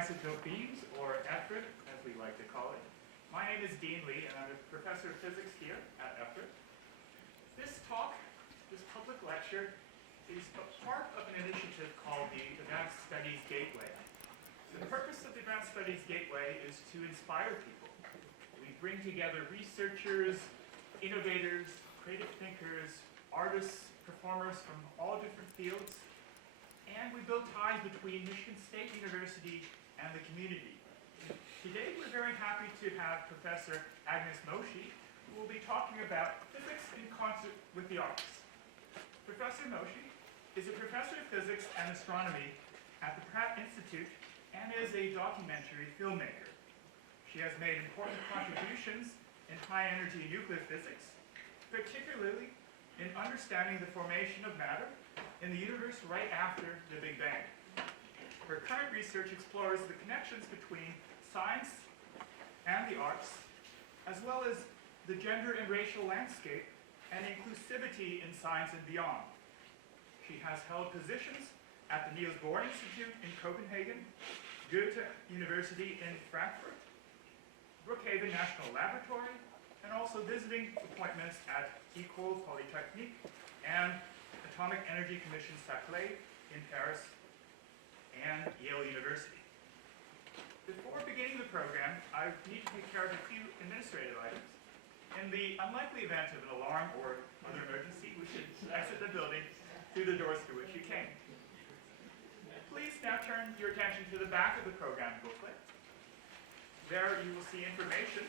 isotope beams, or FRIB, as we like to call it. My name is Dean Lee, and I'm a professor of physics here at FRIB. This talk, this public lecture, is a part of an initiative called the Advanced Studies Gateway. The purpose of the Advanced Studies Gateway is to inspire people. We bring together researchers, innovators, creative thinkers, artists, performers from all different fields, and we build ties between Michigan State University and the community. Today we're very happy to have Professor Ágnes Mócsy, who will be talking about physics in concert with the arts. Professor Mócsy is a professor of physics and astronomy at the Pratt Institute and is a documentary filmmaker. She has made important contributions in high-energy nuclear physics, particularly in understanding the formation of matter in the universe right after the Big Bang. Her current research explores the connections between science and the arts, as well as the gender and racial landscape and inclusivity in science and beyond. She has held positions at the Niels Bohr Institute in Copenhagen, Goethe University in Frankfurt, Brookhaven National Laboratory, and also visiting appointments at École Polytechnique and Atomic Energy Commission Saclay in Paris and Yale University. Before beginning the program, I need to take care of a few administrative items. In the unlikely event of an alarm or other emergency, we should exit the building through the doors through which you came. Please now turn your attention to the back of the program booklet. There you will see information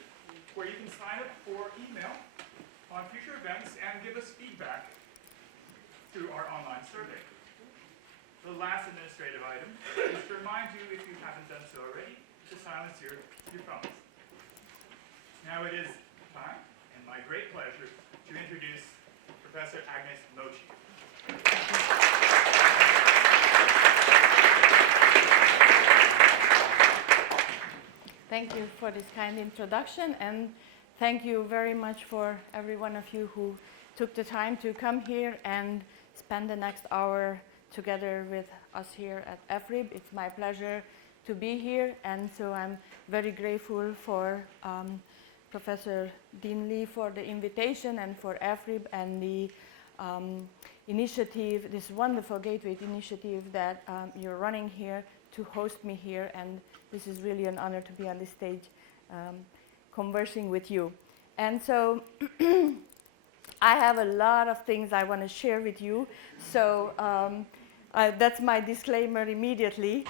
where you can sign up for email on future events and give us feedback through our online survey. The last administrative item is to remind you, if you haven't done so already, to silence your phones. Now it is time, and my great pleasure, to introduce Professor Ágnes Mócsy. Thank you for this kind introduction, and thank you very much for every one of you who took the time to come here and spend the next hour together with us here at FRIB. It's my pleasure to be here, and so I'm very grateful for Professor Dean Lee for the invitation and for FRIB and the initiative, this wonderful Gateway initiative that you're running here to host me here, and this is really an honor to be on this stage conversing with you. And so I have a lot of things I want to share with you, so that's my disclaimer immediately.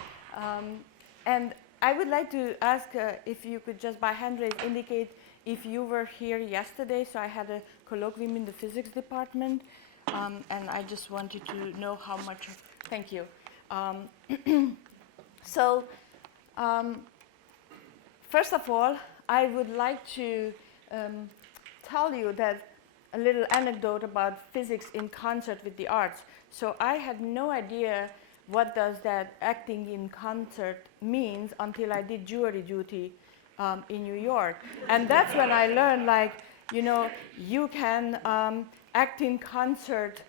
And I would like to ask if you could just by hand raise indicate if you were here yesterday. So I had a colloquium in the physics department, and I just wanted to know how much. Thank you. So first of all, I would like to tell you that a little anecdote about physics in concert with the arts. So I had no idea what does that acting in concert means until I did jury duty in New York. And that's when I learned, like, you know, you can act in concert,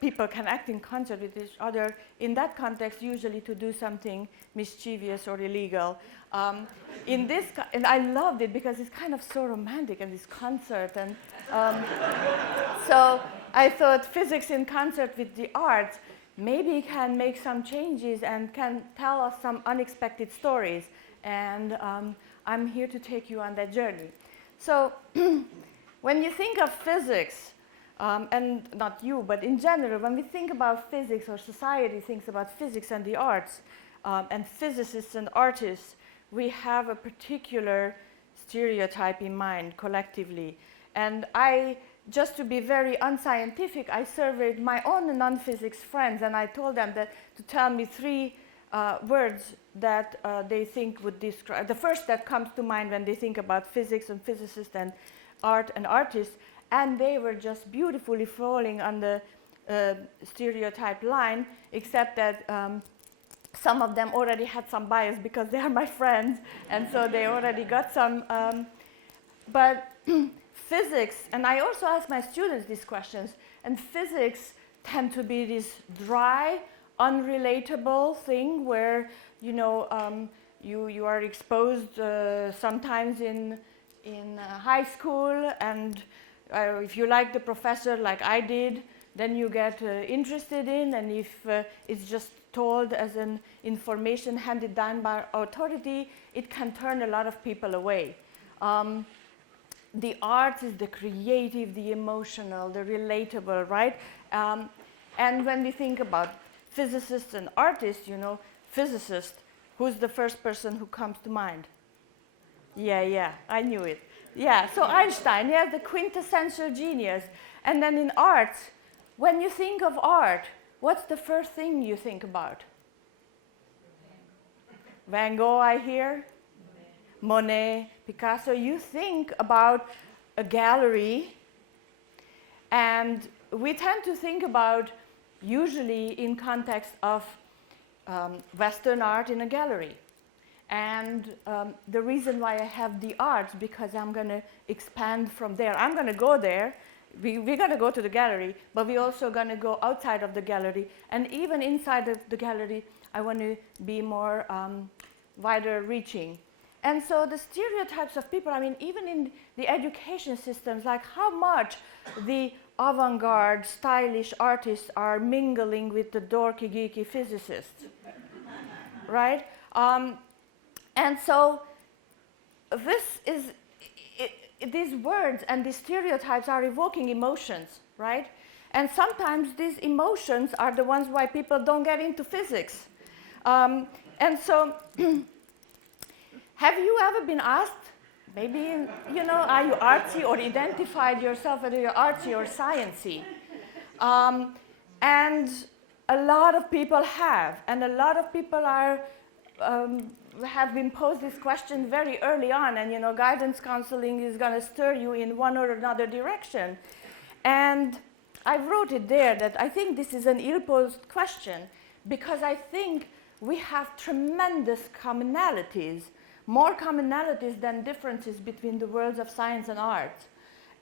people can act in concert with each other in that context, usually to do something mischievous or illegal. And I loved it because it's kind of so romantic in this concert. And so I thought physics in concert with the arts maybe can make some changes and can tell us some unexpected stories. And I'm here to take you on that journey. So when you think of physics, and not you, but in general, when we think about physics, or society thinks about physics and the arts, and physicists and artists, we have a particular stereotype in mind collectively. And just to be very unscientific, I surveyed my own non-physics friends, and I told them that to tell me three words that they think would describe, the first that comes to mind when they think about physics and physicists and art and artists, and they were just beautifully falling on the stereotype line, except that some of them already had some bias because they are my friends, and so they already got some. But physics, and I also ask my students these questions, and physics tend to be this dry, unrelatable thing where you are exposed sometimes in high school, and if you like the professor like I did, then you get interested in, and if it's just told as an information handed down by authority, it can turn a lot of people away. The arts is the creative, the emotional, the relatable, right? And when we think about physicists and artists, physicist, who's the first person who comes to mind? Yeah, I knew it. Yeah, so Einstein, the quintessential genius. And then in arts, when you think of art, what's the first thing you think about? Van Gogh, I hear. Monet, Picasso. You think about a gallery, and we tend to think about usually in context of Western art in a gallery. And the reason why I have the arts, because I'm going to expand from there. I'm going to go there. We're going to go to the gallery, but we're also going to go outside of the gallery. And even inside of the gallery, I want to be more wider reaching. And so the stereotypes of people, even in the education systems, like how much the avant-garde, stylish artists are mingling with the dorky, geeky physicists, right? And so these words and these stereotypes are evoking emotions, right? And sometimes these emotions are the ones why people don't get into physics. And so have you ever been asked, maybe, are you artsy, or identified yourself whether you're artsy or sciencey? And a lot of people have, and a lot of people have been posed this question very early on, and guidance counseling is going to stir you in one or another direction. And I wrote it there that I think this is an ill-posed question, because I think we have tremendous commonalities, more commonalities than differences between the worlds of science and art.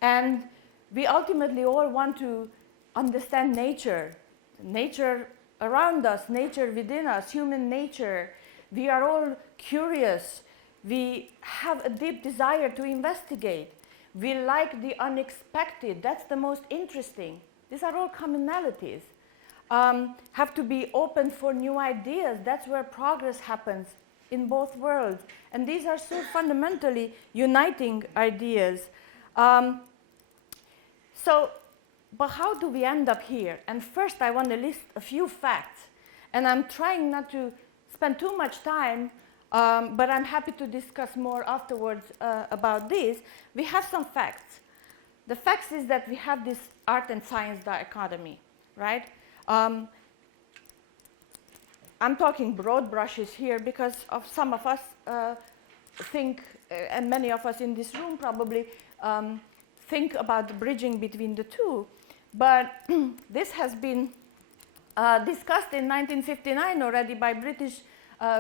And we ultimately all want to understand nature around us, nature within us, human nature. We are all curious. We have a deep desire to investigate. We like the unexpected. That's the most interesting. These are all commonalities. Have to be open for new ideas. That's where progress happens in both worlds. And these are so fundamentally uniting ideas. But how do we end up here? And first I want to list a few facts. And I'm trying not to spend too much time, but I'm happy to discuss more afterwards about this. We have some facts. The facts is that we have this art and science dichotomy, right? I'm talking broad brushes here because of some of us think, and many of us in this room probably think about the bridging between the two. But this has been discussed in 1959 already by British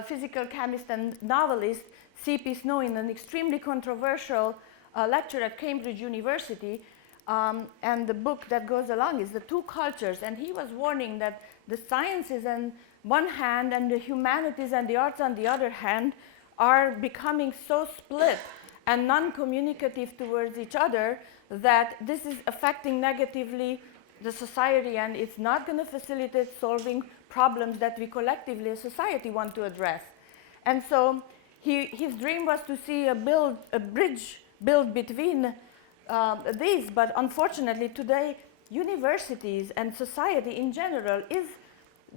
physical chemist and novelist C.P. Snow in an extremely controversial lecture at Cambridge University. And the book that goes along is The Two Cultures. And he was warning that the sciences on one hand and the humanities and the arts on the other hand are becoming so split and non-communicative towards each other that this is affecting negatively the society, and it's not going to facilitate solving problems that we collectively as society want to address. And so his dream was to see a bridge built between these, but unfortunately today universities and society in general is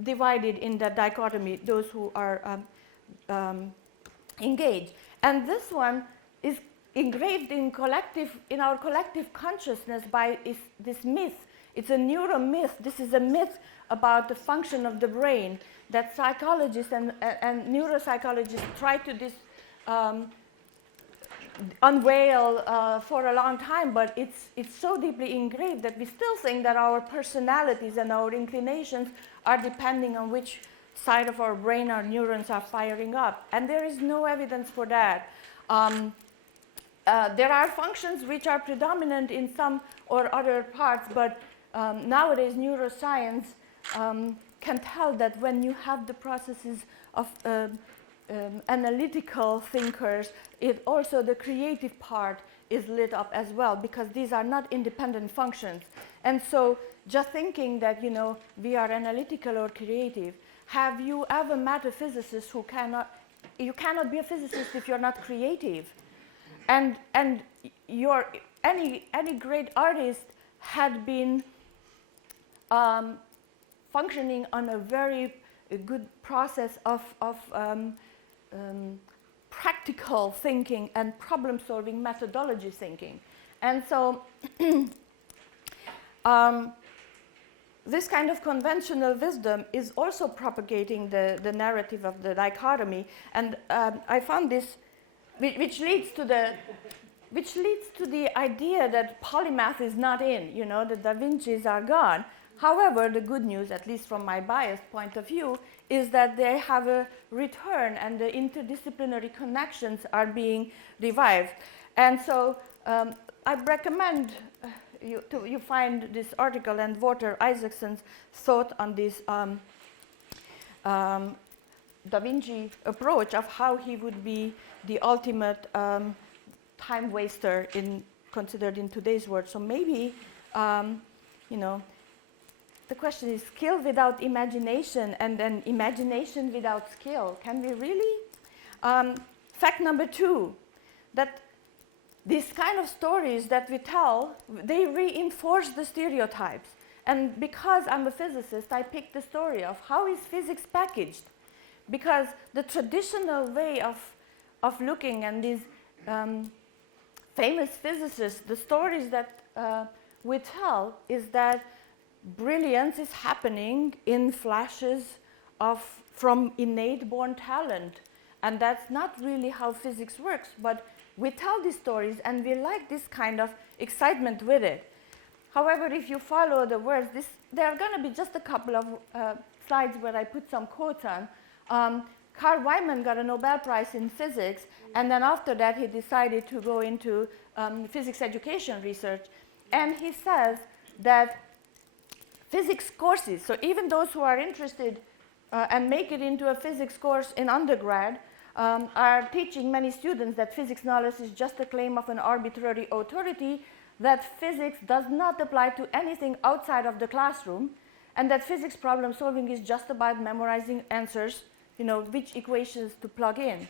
divided in that dichotomy, those who are engaged. And this one is engraved in our collective consciousness by this myth. It's a neuromyth. This is a myth about the function of the brain that psychologists and neuropsychologists try to unveil for a long time, but it's so deeply engraved that we still think that our personalities and our inclinations are depending on which side of our brain our neurons are firing up. And there is no evidence for that. There are functions which are predominant in some or other parts, but nowadays neuroscience can tell that when you have the processes of analytical thinkers, it also the creative part is lit up as well, because these are not independent functions. And so just thinking that, we are analytical or creative, have you ever met a physicist who you cannot be a physicist if you're not creative? And any great artist had been functioning on a very good process of practical thinking and problem-solving methodology thinking. And so this kind of conventional wisdom is also propagating the narrative of the dichotomy. And I found this, which leads to the idea that polymath is not in, the Da Vinci's are gone. However, the good news, at least from my biased point of view, is that they have a return and the interdisciplinary connections are being revived. And so I recommend you find this article and Walter Isaacson's thought on this Da Vinci approach of how he would be the ultimate time waster considered in today's world. So maybe, the question is skill without imagination and then imagination without skill. Can we really? Fact number 2, that these kind of stories that we tell, they reinforce the stereotypes. And because I'm a physicist, I picked the story of how is physics packaged. Because the traditional way of looking, and these famous physicists, the stories that we tell is that brilliance is happening in flashes from innate born talent. And that's not really how physics works, but we tell these stories and we like this kind of excitement with it. However, if you follow the words, there are going to be just a couple of slides where I put some quotes on. Carl Wyman got a Nobel Prize in physics, and then after that he decided to go into physics education research. And he says that physics courses, so even those who are interested and make it into a physics course in undergrad, are teaching many students that physics knowledge is just a claim of an arbitrary authority, that physics does not apply to anything outside of the classroom, and that physics problem solving is just about memorizing answers, which equations to plug in.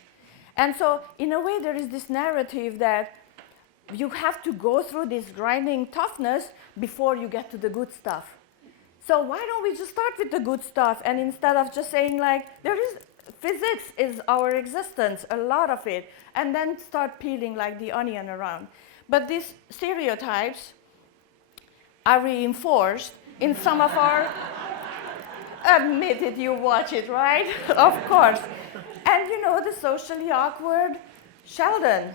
And so, in a way, there is this narrative that you have to go through this grinding toughness before you get to the good stuff. So why don't we just start with the good stuff, and instead of just saying physics is our existence, a lot of it, and then start peeling like the onion around. But these stereotypes are reinforced in some of our, admit it, you watch it, right? Of course. And the socially awkward Sheldon.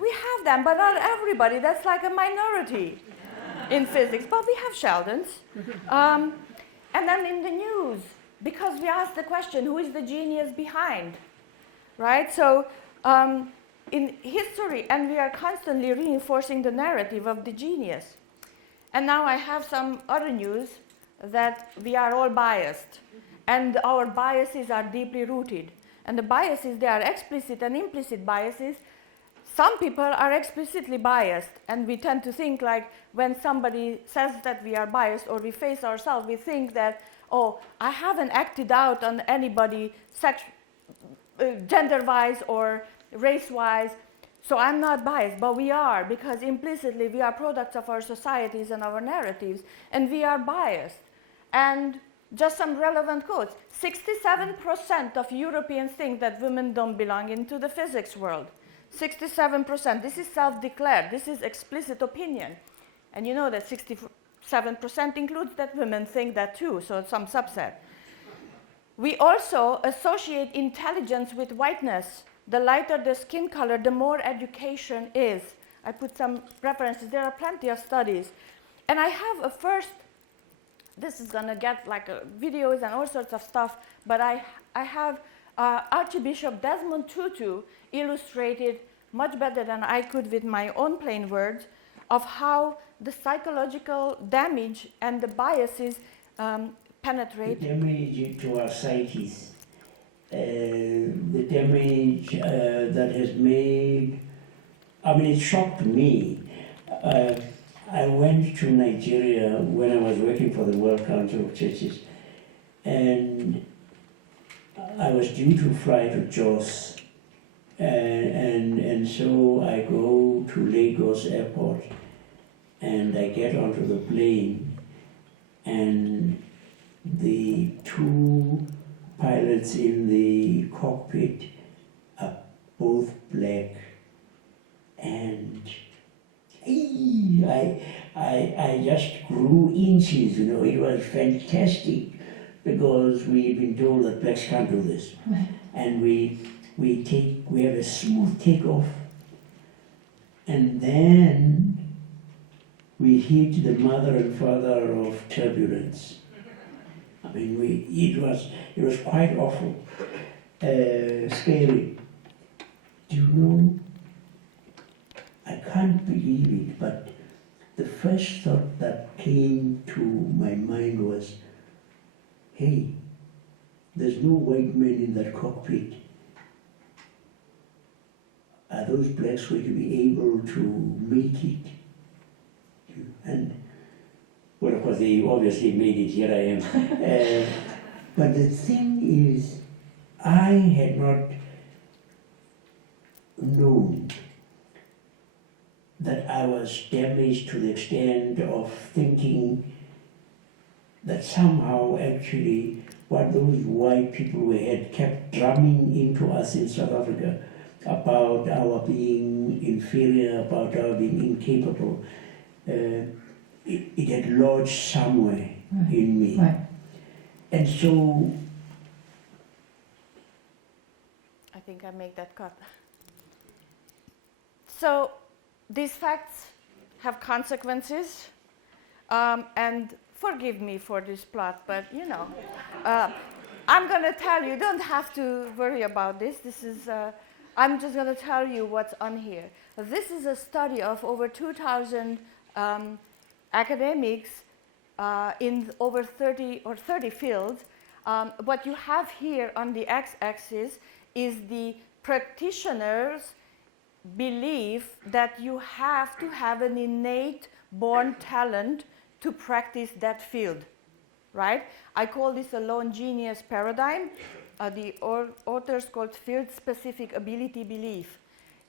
We have them, but not everybody. That's like a minority in physics, but we have Sheldons. And then in the news, because we ask the question, who is the genius behind, right? So in history, and we are constantly reinforcing the narrative of the genius. And now I have some other news that we are all biased, and our biases are deeply rooted. And the biases, they are explicit and implicit biases. Some people are explicitly biased, and we tend to think like when somebody says that we are biased or we face ourselves, we think that, oh, I haven't acted out on anybody gender-wise or race-wise, so I'm not biased. But we are, because implicitly we are products of our societies and our narratives, and we are biased. And just some relevant quotes. 67% of Europeans think that women don't belong into the physics world. 67%. This is self-declared. This is explicit opinion. And you know that 67% includes that women think that too, so it's some subset. We also associate intelligence with whiteness. The lighter the skin color, the more education is. I put some references. There are plenty of studies. And I have a first, this is going to get like videos and all sorts of stuff, but I have Archbishop Desmond Tutu illustrated much better than I could with my own plain words of how the psychological damage and the biases penetrate. The damage to our psyches, the damage that has made, I mean, it shocked me. I went to Nigeria when I was working for the World Council of Churches, and I was due to fly to Jos, and so I go to Lagos Airport, and I get onto the plane, and the two pilots in the cockpit are both black, and I just grew inches, you know. It was fantastic because we've been told that blacks can't do this, and we have a smooth takeoff, and then we hit the mother and father of turbulence. I mean, it was quite awful, scary. Do you know? I can't believe it, but the first thought that came to my mind was, hey, there's no white men in that cockpit. Are those blacks going to be able to make it? And, well, of course, they obviously made it. Here I am. But the thing is, I had not known that I was damaged to the extent of thinking that somehow actually what those white people had kept drumming into us in South Africa about our being inferior, about our being incapable, it had lodged somewhere in me. Right. And so I think I make that cut. So these facts have consequences, and forgive me for this plot, but you know, I'm going to tell you, don't have to worry about this. This is, I'm just going to tell you what's on here. This is a study of over 2,000 academics in over 30 fields. What you have here on the x-axis is the practitioners' belief that you have to have an innate born talent to practice that field, right? I call this a lone genius paradigm. The authors called field-specific ability belief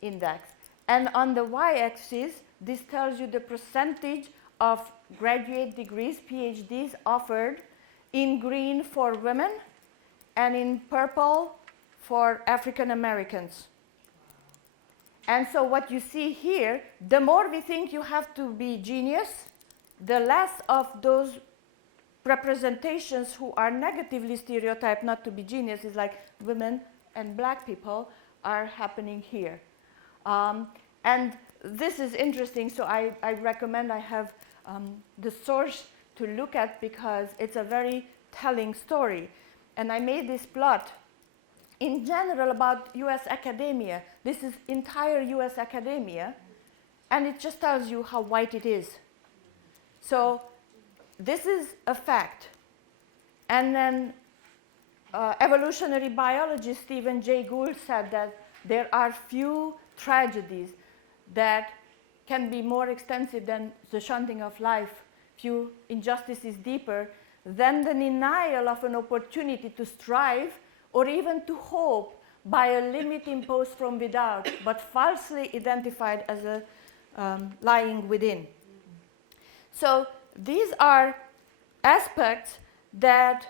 index. And on the y-axis, this tells you the percentage of graduate degrees, PhDs, offered in green for women and in purple for African Americans. And so what you see here, the more we think you have to be genius, the less of those representations who are negatively stereotyped not to be geniuses, like women and black people, are happening here. And this is interesting, so I recommend I have the source to look at because it's a very telling story. And I made this plot in general about US academia. This is entire US academia, and it just tells you how white it is. So this is a fact. And then evolutionary biologist Stephen Jay Gould said that there are few tragedies that can be more extensive than the shunting of life, few injustices deeper than the denial of an opportunity to strive or even to hope by a limit imposed from without, but falsely identified as a lying within. So these are aspects that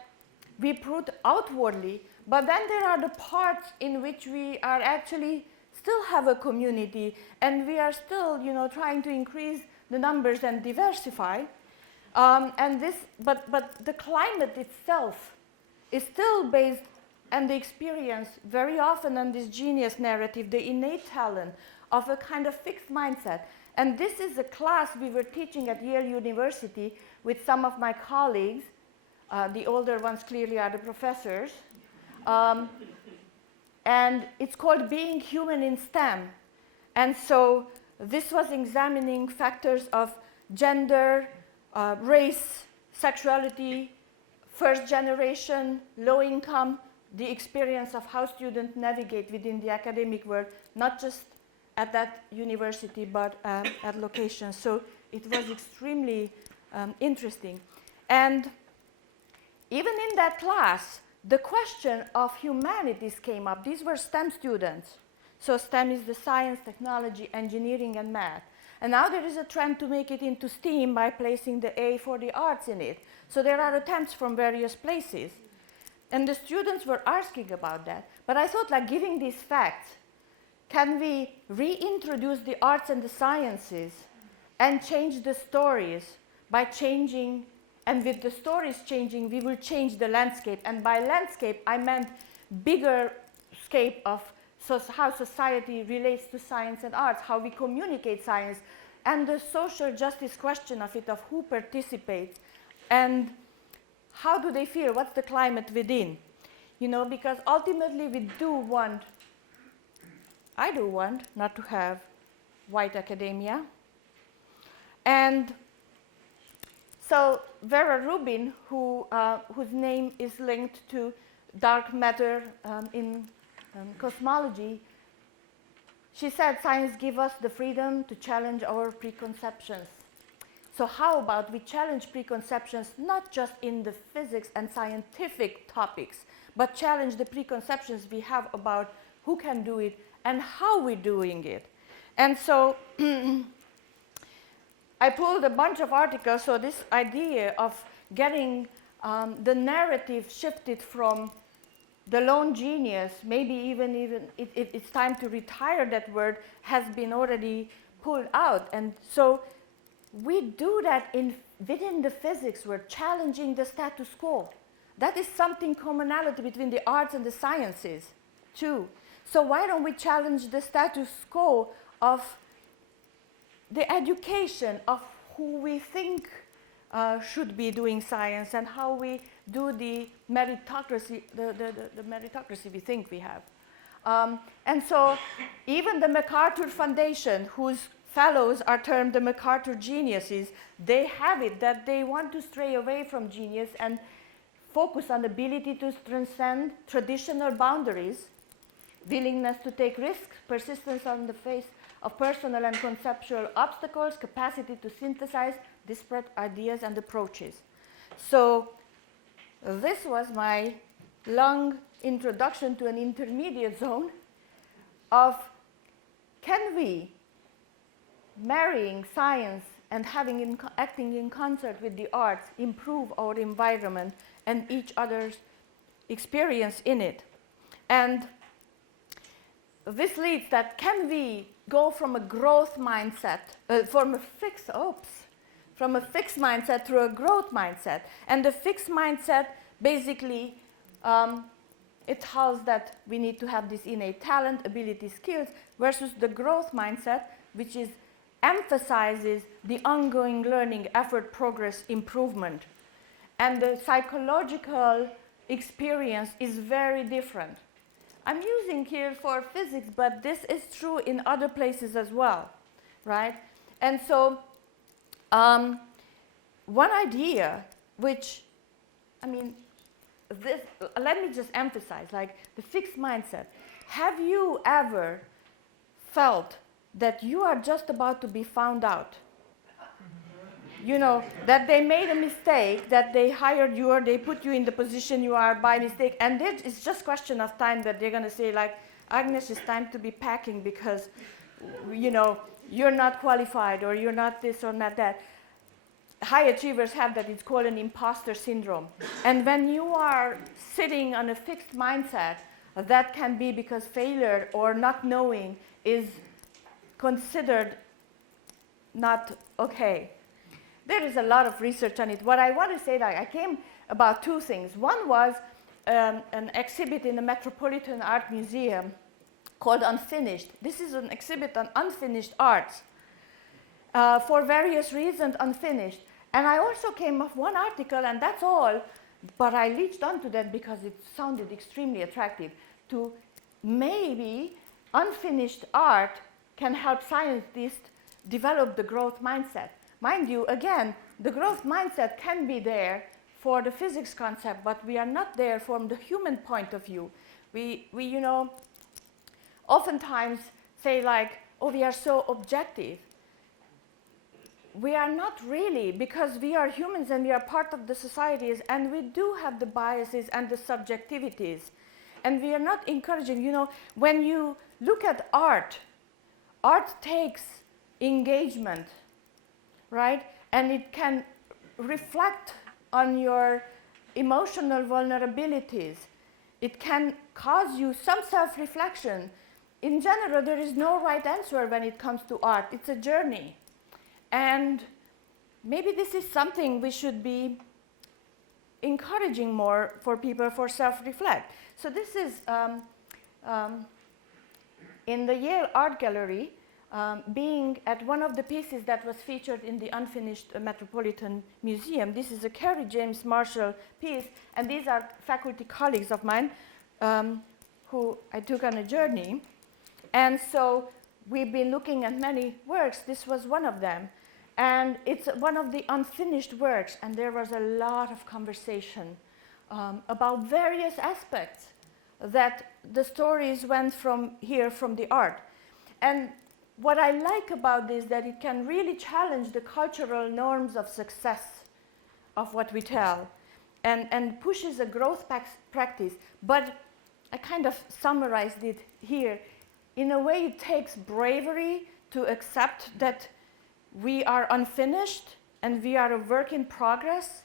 we put outwardly, but then there are the parts in which we are actually still have a community, and we are still, you know, trying to increase the numbers and diversify. But the climate itself is still based on the experience very often on this genius narrative, the innate talent of a kind of fixed mindset. And this is a class we were teaching at Yale University with some of my colleagues. The older ones clearly are the professors. And it's called Being Human in STEM. And so this was examining factors of gender, race, sexuality, first generation, low income, the experience of how students navigate within the academic world, not just at that university, but at locations. So it was extremely interesting. And even in that class, the question of humanities came up. These were STEM students. So STEM is the science, technology, engineering, and math. And now there is a trend to make it into STEAM by placing the A for the arts in it. So there are attempts from various places. And the students were asking about that. But I thought, like, giving these facts, can we reintroduce the arts and the sciences and change the stories by changing, and with the stories changing, we will change the landscape. And by landscape, I meant bigger scape of how society relates to science and arts, how we communicate science, and the social justice question of it, of who participates, and how do they feel, what's the climate within. You know, because ultimately we do want, I do want not to have white academia. And so Vera Rubin, whose name is linked to dark matter in cosmology, she said science gives us the freedom to challenge our preconceptions. So how about we challenge preconceptions not just in the physics and scientific topics, but challenge the preconceptions we have about who can do it and how we're doing it. And so I pulled a bunch of articles. So this idea of getting the narrative shifted from the lone genius, maybe even it's time to retire that word, has been already pulled out. And so we do that within the physics. We're challenging the status quo. That is something commonality between the arts and the sciences, too. So why don't we challenge the status quo of the education of who we think should be doing science and how we do the meritocracy, the meritocracy we think we have. And so even the MacArthur Foundation, whose fellows are termed the MacArthur geniuses, they have it that they want to stray away from genius and focus on ability to transcend traditional boundaries, willingness to take risks, persistence on the face of personal and conceptual obstacles, capacity to synthesize disparate ideas and approaches. So this was my long introduction to an intermediate zone of, can we, marrying science and acting in concert with the arts, improve our environment and each other's experience in it? And this leads that, can we go from a growth mindset, from a fixed mindset to a growth mindset? And the fixed mindset, basically, it tells that we need to have this innate talent, ability, skills, versus the growth mindset, which emphasizes the ongoing learning, effort, progress, improvement. And the psychological experience is very different. I'm using here for physics, but this is true in other places as well, right? And so one idea which, let me just emphasize, like the fixed mindset. Have you ever felt that you are just about to be found out? You know, that they made a mistake, that they hired you or they put you in the position you are by mistake, and it's just question of time that they're going to say, like, Ágnes, it's time to be packing because, you know, you're not qualified or you're not this or not that. High achievers have that. It's called an imposter syndrome. And when you are sitting on a fixed mindset, that can be because failure or not knowing is considered not okay. There is a lot of research on it. What I want to say, that I came about two things. One was an exhibit in the Metropolitan Art Museum called Unfinished. This is an exhibit on unfinished arts. For various reasons, unfinished. And I also came up one article, and that's all, but I latched onto that because it sounded extremely attractive, to maybe unfinished art can help scientists develop the growth mindset. Mind you, again, the growth mindset can be there for the physics concept, but we are not there from the human point of view. We oftentimes say like, oh, we are so objective. We are not really, because we are humans and we are part of the societies, and we do have the biases and the subjectivities. And we are not encouraging, when you look at art takes engagement, right? And it can reflect on your emotional vulnerabilities. It can cause you some self-reflection. In general, there is no right answer when it comes to art. It's a journey. And maybe this is something we should be encouraging more for people for self-reflect. So this is in the Yale Art Gallery, being at one of the pieces that was featured in the Unfinished Metropolitan Museum. This is a Kerry James Marshall piece, and these are faculty colleagues of mine who I took on a journey. And so we've been looking at many works. This was one of them. And it's one of the unfinished works, and there was a lot of conversation about various aspects that the stories went from the art. And what I like about this, that it can really challenge the cultural norms of success of what we tell, and pushes a growth practice. But I kind of summarized it here. In a way, it takes bravery to accept that we are unfinished and we are a work in progress.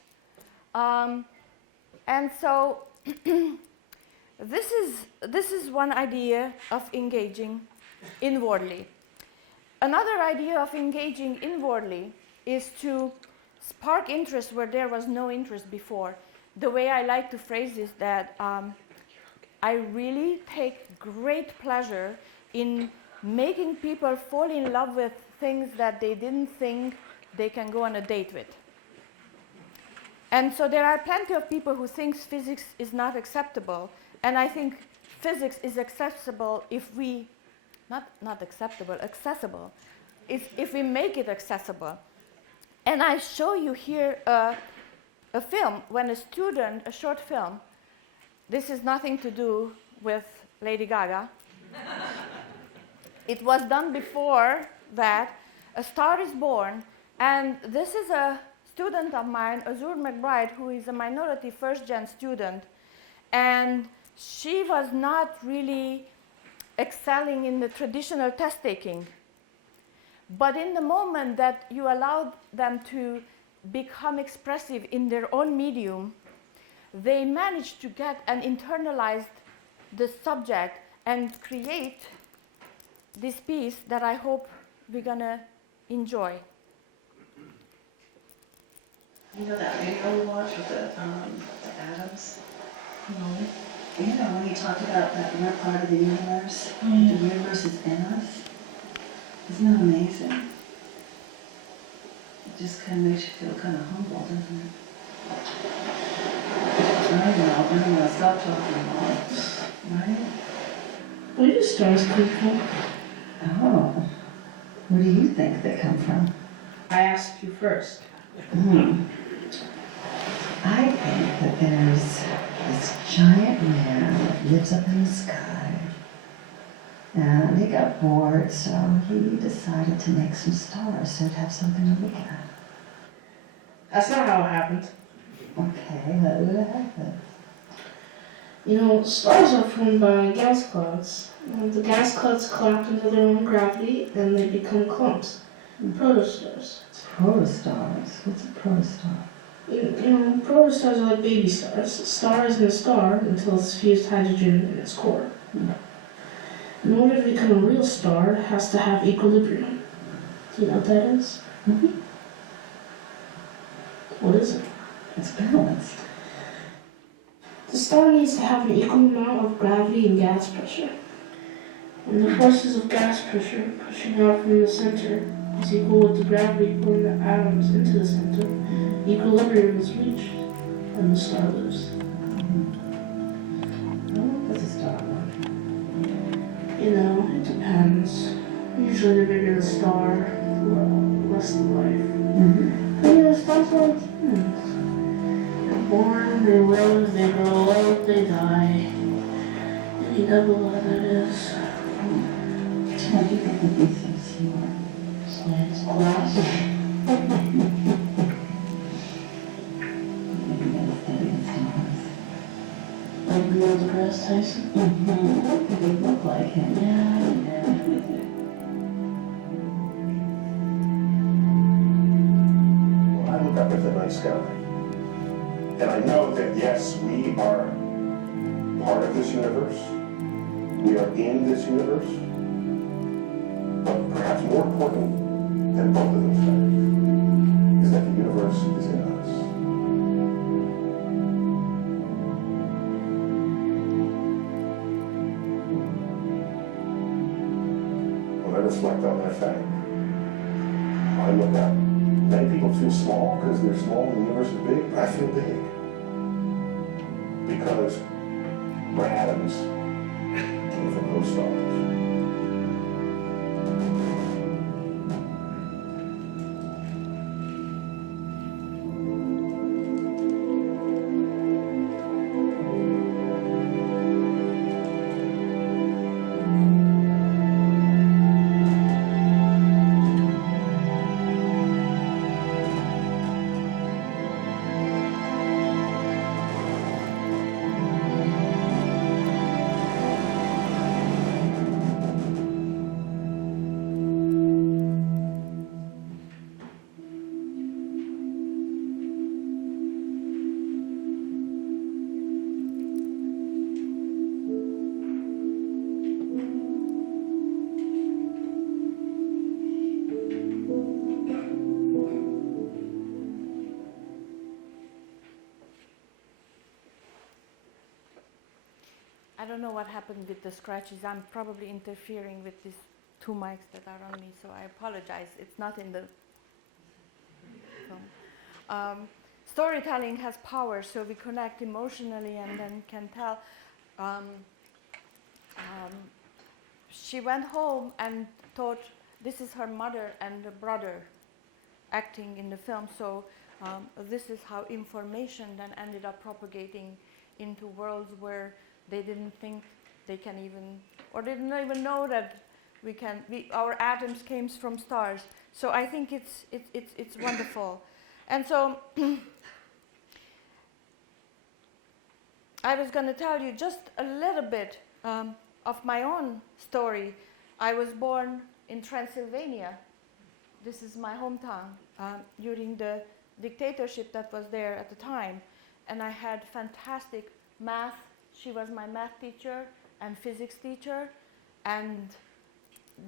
And so this is one idea of engaging inwardly. Another idea of engaging inwardly is to spark interest where there was no interest before. The way I like to phrase is that I really take great pleasure in making people fall in love with things that they didn't think they can go on a date with. And so there are plenty of people who think physics is not acceptable, and I think physics is accessible if we, accessible, if we make it accessible. And I show you here a film, when a short film, this is nothing to do with Lady Gaga. It was done before that, A Star is Born, and this is a student of mine, Azur McBride, who is a minority first-gen student, and she was not really excelling in the traditional test-taking. But in the moment that you allowed them to become expressive in their own medium, they managed to get and internalize the subject and create this piece that I hope we're gonna enjoy. You know that video we watched with the atoms? No. You know, when he talked about that we're part of the universe, the universe is in us. Isn't that amazing? It just kind of makes you feel kind of humble, doesn't it? I know, stop talking more. Right? Where do stars come from? Oh, where do you think they come from? I asked you first. I think that there's this giant man that lives up in the sky. And he got bored, so he decided to make some stars so he'd have something to look at. That's not how it happened. Okay, how did it happen? You know, stars are formed by gas clouds. And the gas clouds collapse under their own gravity, and they become clumps, protostars. Protostars? What's a protostar? You know, protostars are like baby stars. A star isn't a star until it's fused hydrogen in its core. In order to become a real star, it has to have equilibrium. Do you know what that is? Mm-hmm. What is it? It's balanced. The star needs to have an equal amount of gravity and gas pressure. When the forces of gas pressure pushing out from the center is equal with the gravity pulling the atoms into the center, equilibrium is reached, and the star lives. How does a star work? You know, it depends. Usually the bigger the star, the less the life. Mm-hmm. And you know, stars are like humans. born, they live, they grow up, they die. Any double that is. How do you get to be so smart? Science class. Maybe you gotta study the stars. Like Neil deGrasse Tyson. Mm-hmm. You look like him. Well, I look up at the night sky, and I know that yes, we are part of this universe. We are in this universe. But perhaps more important than both of those facts is that the universe is in us. When I reflect on that fact, I look up. Many people feel small because they're small and the universe is big, but I feel big. Because my atoms came from those stars. I don't know what happened with the scratches. I'm probably interfering with these two mics that are on me, so I apologize. It's not in the film. Storytelling has power, so we connect emotionally and then can tell. She went home and thought this is her mother and the brother acting in the film, so this is how information then ended up propagating into worlds where they didn't think they can even, or they didn't even know that our atoms came from stars. So I think it's wonderful. And so I was going to tell you just a little bit of my own story. I was born in Transylvania. This is my hometown during the dictatorship that was there at the time. And I had fantastic math. She was my math teacher and physics teacher. And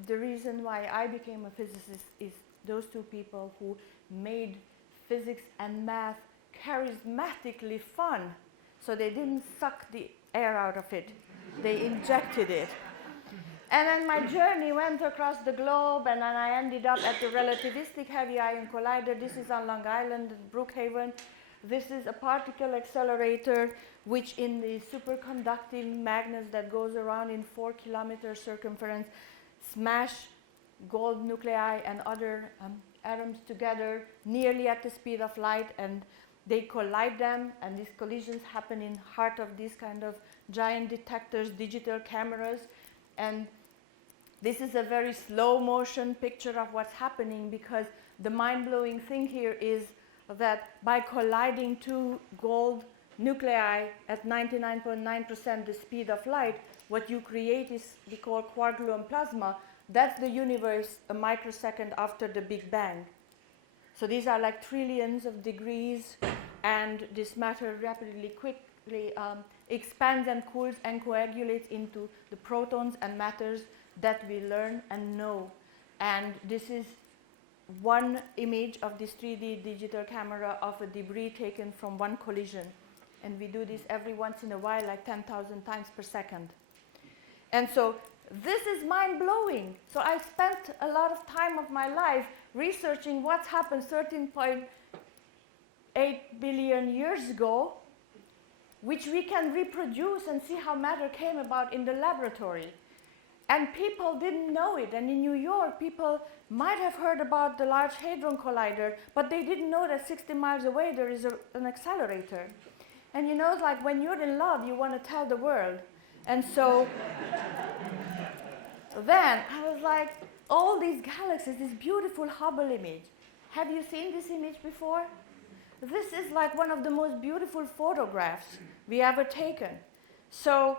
the reason why I became a physicist is those two people who made physics and math charismatically fun. So they didn't suck the air out of it. They injected it. And then my journey went across the globe, and then I ended up at the Relativistic Heavy Ion Collider. This is on Long Island, Brookhaven. This is a particle accelerator, which in the superconducting magnets that goes around in 4-kilometer circumference, smash gold nuclei and other atoms together nearly at the speed of light, and they collide them, and these collisions happen in heart of these kind of giant detectors, digital cameras. And this is a very slow motion picture of what's happening, because the mind-blowing thing here is that by colliding two gold nuclei at 99.9% the speed of light, what you create is we call quark-gluon plasma. That's the universe a microsecond after the Big Bang. So these are like trillions of degrees, and this matter rapidly, quickly expands and cools and coagulates into the protons and matters that we learn and know. And this is one image of this 3D digital camera of a debris taken from one collision. And we do this every once in a while, like 10,000 times per second. And so this is mind-blowing. So I spent a lot of time of my life researching what's happened 13.8 billion years ago, which we can reproduce and see how matter came about in the laboratory. And people didn't know it. And in New York, people might have heard about the Large Hadron Collider, but they didn't know that 60 miles away there is an accelerator. And you know, like when you're in love, you want to tell the world. And so then I was like, all these galaxies, this beautiful Hubble image. Have you seen this image before? This is like one of the most beautiful photographs we ever taken. So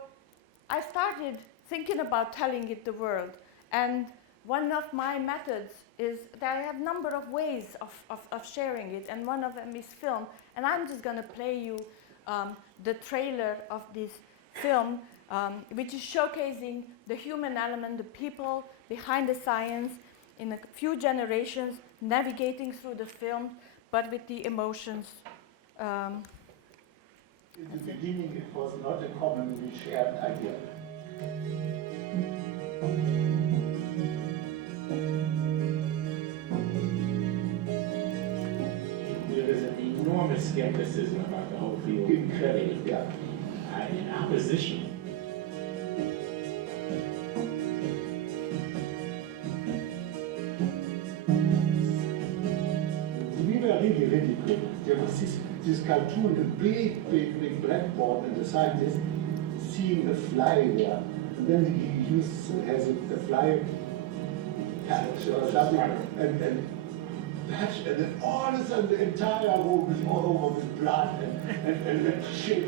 I started thinking about telling it the world. And one of my methods is that I have a number of ways of sharing it, and one of them is film. And I'm just going to play you the trailer of this film, which is showcasing the human element, the people behind the science in a few generations, navigating through the film, but with the emotions. In the beginning, it was not a commonly shared idea. There is an enormous skepticism about the whole field. Incredible, yeah. In opposition. We were really critical. There was this cartoon, the big blackboard, and the scientist seeing a fly there. And then he has a fly catch or something, and patch, and then all of a sudden the entire room is all over with blood and shit.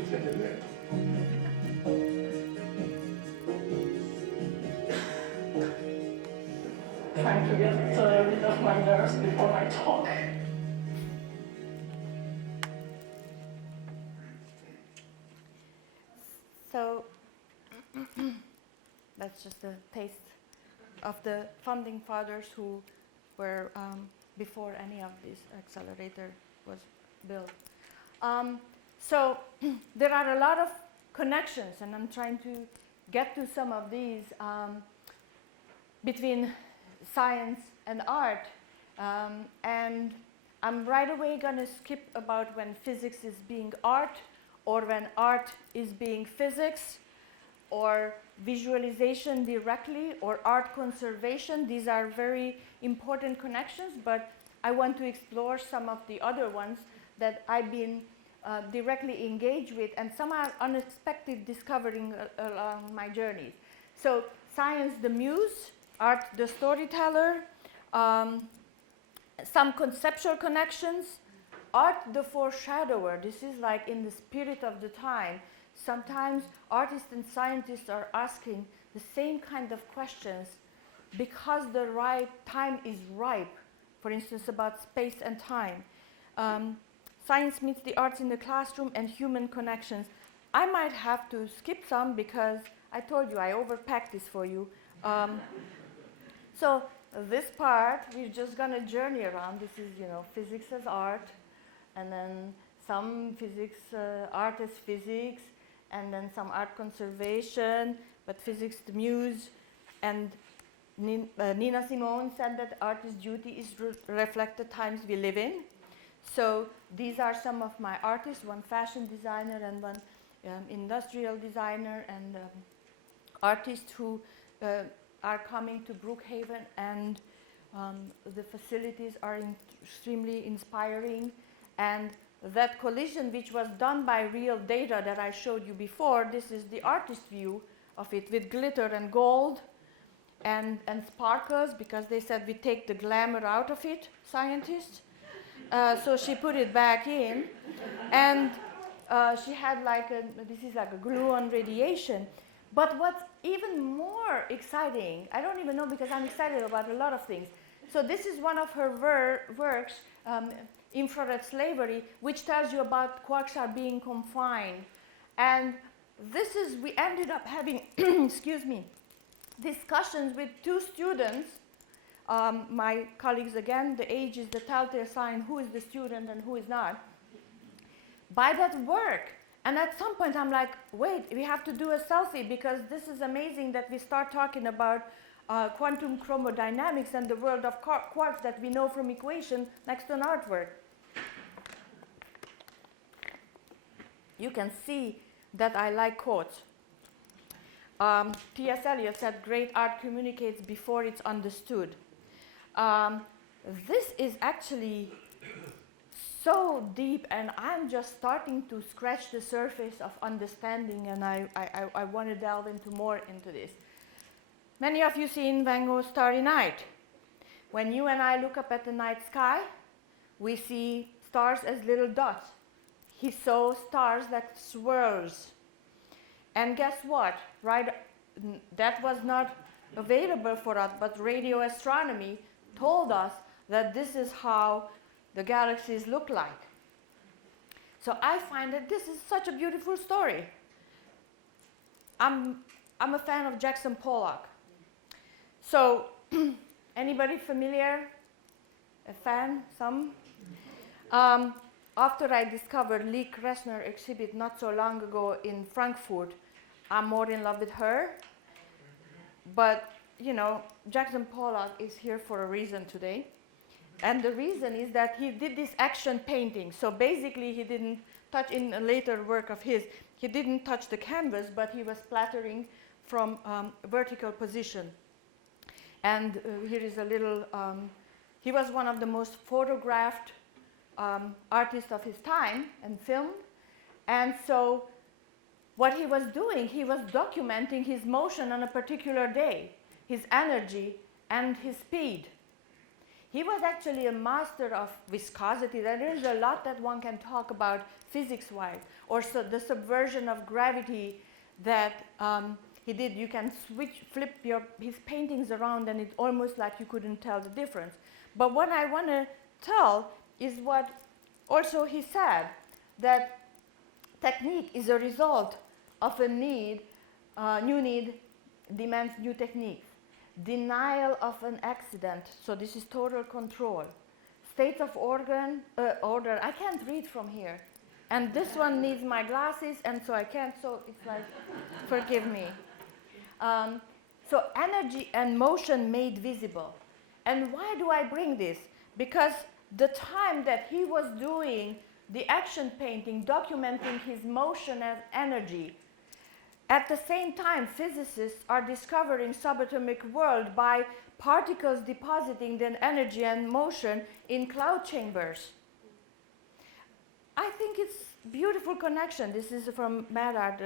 Trying to get rid of my nerves before I talk. So that's just a taste of the founding fathers who were before any of this accelerator was built. So there are a lot of connections, and I'm trying to get to some of these between science and art. And I'm right away going to skip about when physics is being art, or when art is being physics, or visualization directly, or art conservation. These are very important connections, but I want to explore some of the other ones that I've been directly engaged with, and some are unexpected discovering along my journeys. So science, the muse; art, the storyteller; some conceptual connections. Art, the foreshadower. This is like in the spirit of the time. Sometimes artists and scientists are asking the same kind of questions because the right time is ripe, for instance, about space and time. Science meets the arts in the classroom, and human connections. I might have to skip some because I told you I overpacked this for you. So this part, we're just going to journey around. This is, physics as art, and then some physics, art as physics, and then some art conservation, but physics the muse. And Nina Simone said that artist's duty is to reflect the times we live in. So these are some of my artists, one fashion designer and one industrial designer, and artists who are coming to Brookhaven, and the facilities are extremely inspiring. And that collision, which was done by real data that I showed you before, this is the artist view of it with glitter and gold and sparkles, because they said we take the glamour out of it, scientists. So she put it back in, and she had this is like a glue-on radiation. But what's even more exciting, I don't even know, because I'm excited about a lot of things. So this is one of her works, Infrared Slavery, which tells you about quarks are being confined. And we ended up having, excuse me, discussions with two students. My colleagues, again, the age is the telltale sign who is the student and who is not, by that work. And at some point I'm like, wait, we have to do a selfie, because this is amazing that we start talking about quantum chromodynamics and the world of quarks that we know from equation next to an artwork. You can see that I like quotes. T.S. Eliot said, great art communicates before it's understood. This is actually so deep, and I'm just starting to scratch the surface of understanding, and I want to delve into more into this. Many of you seen Van Gogh's Starry Night. When you and I look up at the night sky, we see stars as little dots. He saw stars like swirls. And guess what? Right, that was not available for us, but radio astronomy told us that this is how the galaxies look like. So I find that this is such a beautiful story. I'm a fan of Jackson Pollock. So, anybody familiar? A fan? Some? After I discovered Lee Krasner exhibit not so long ago in Frankfurt, I'm more in love with her. But, you know, Jackson Pollock is here for a reason today. And the reason is that he did this action painting. So basically, he didn't touch, in a later work of his, he didn't touch the canvas, but he was splattering from vertical position. And here is a little, he was one of the most photographed artists of his time and filmed. And so what he was doing, he was documenting his motion on a particular day, his energy and his speed. He was actually a master of viscosity. There is a lot that one can talk about physics-wise, or so the subversion of gravity that he did. You can flip his paintings around, and it's almost like you couldn't tell the difference. But what I want to tell is what also he said, that technique is a result of a need, new need demands new techniques. Denial of an accident, so this is total control. States of order, I can't read from here. And this one needs my glasses, and so I can't, so it's like, forgive me. So energy and motion made visible. And why do I bring this? Because the time that he was doing the action painting, documenting his motion and energy, at the same time, physicists are discovering subatomic world by particles depositing their energy and motion in cloud chambers. I think it's beautiful connection. This is from Maillard,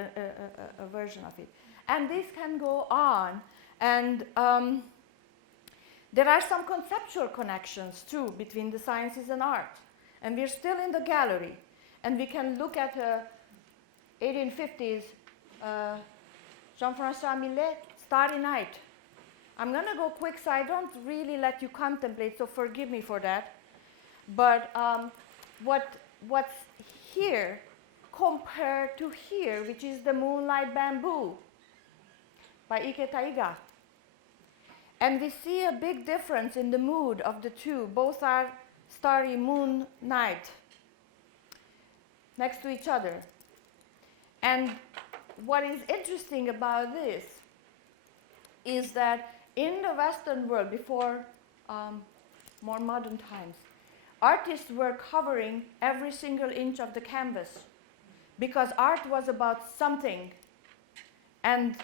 a version of it. And this can go on. And there are some conceptual connections, too, between the sciences and art. And we're still in the gallery. And we can look at 1850s Jean-François Millet, Starry Night. I'm going to go quick, so I don't really let you contemplate, so forgive me for that. But what's here compared to here, which is the Moonlight Bamboo by Ike Taiga. And we see a big difference in the mood of the two. Both are starry moon night next to each other. And what is interesting about this is that in the Western world, before more modern times, artists were covering every single inch of the canvas because art was about something, and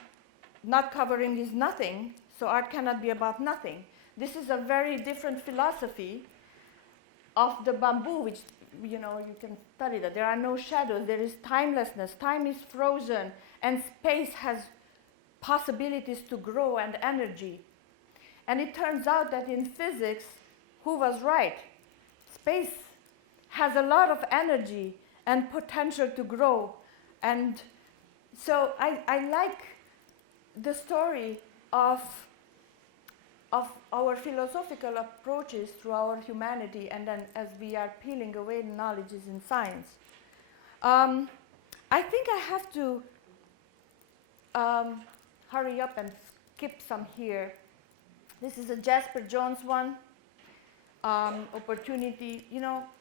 not covering is nothing, so art cannot be about nothing. This is a very different philosophy of the bamboo, which you can study that. There are no shadows, there is timelessness, time is frozen, and space has possibilities to grow and energy. And it turns out that in physics, who was right? Space has a lot of energy and potential to grow. And so I like the story of our philosophical approaches through our humanity, and then as we are peeling away the knowledges in science. I think I have to hurry up and skip some here. This is a Jasper Jones one, opportunity.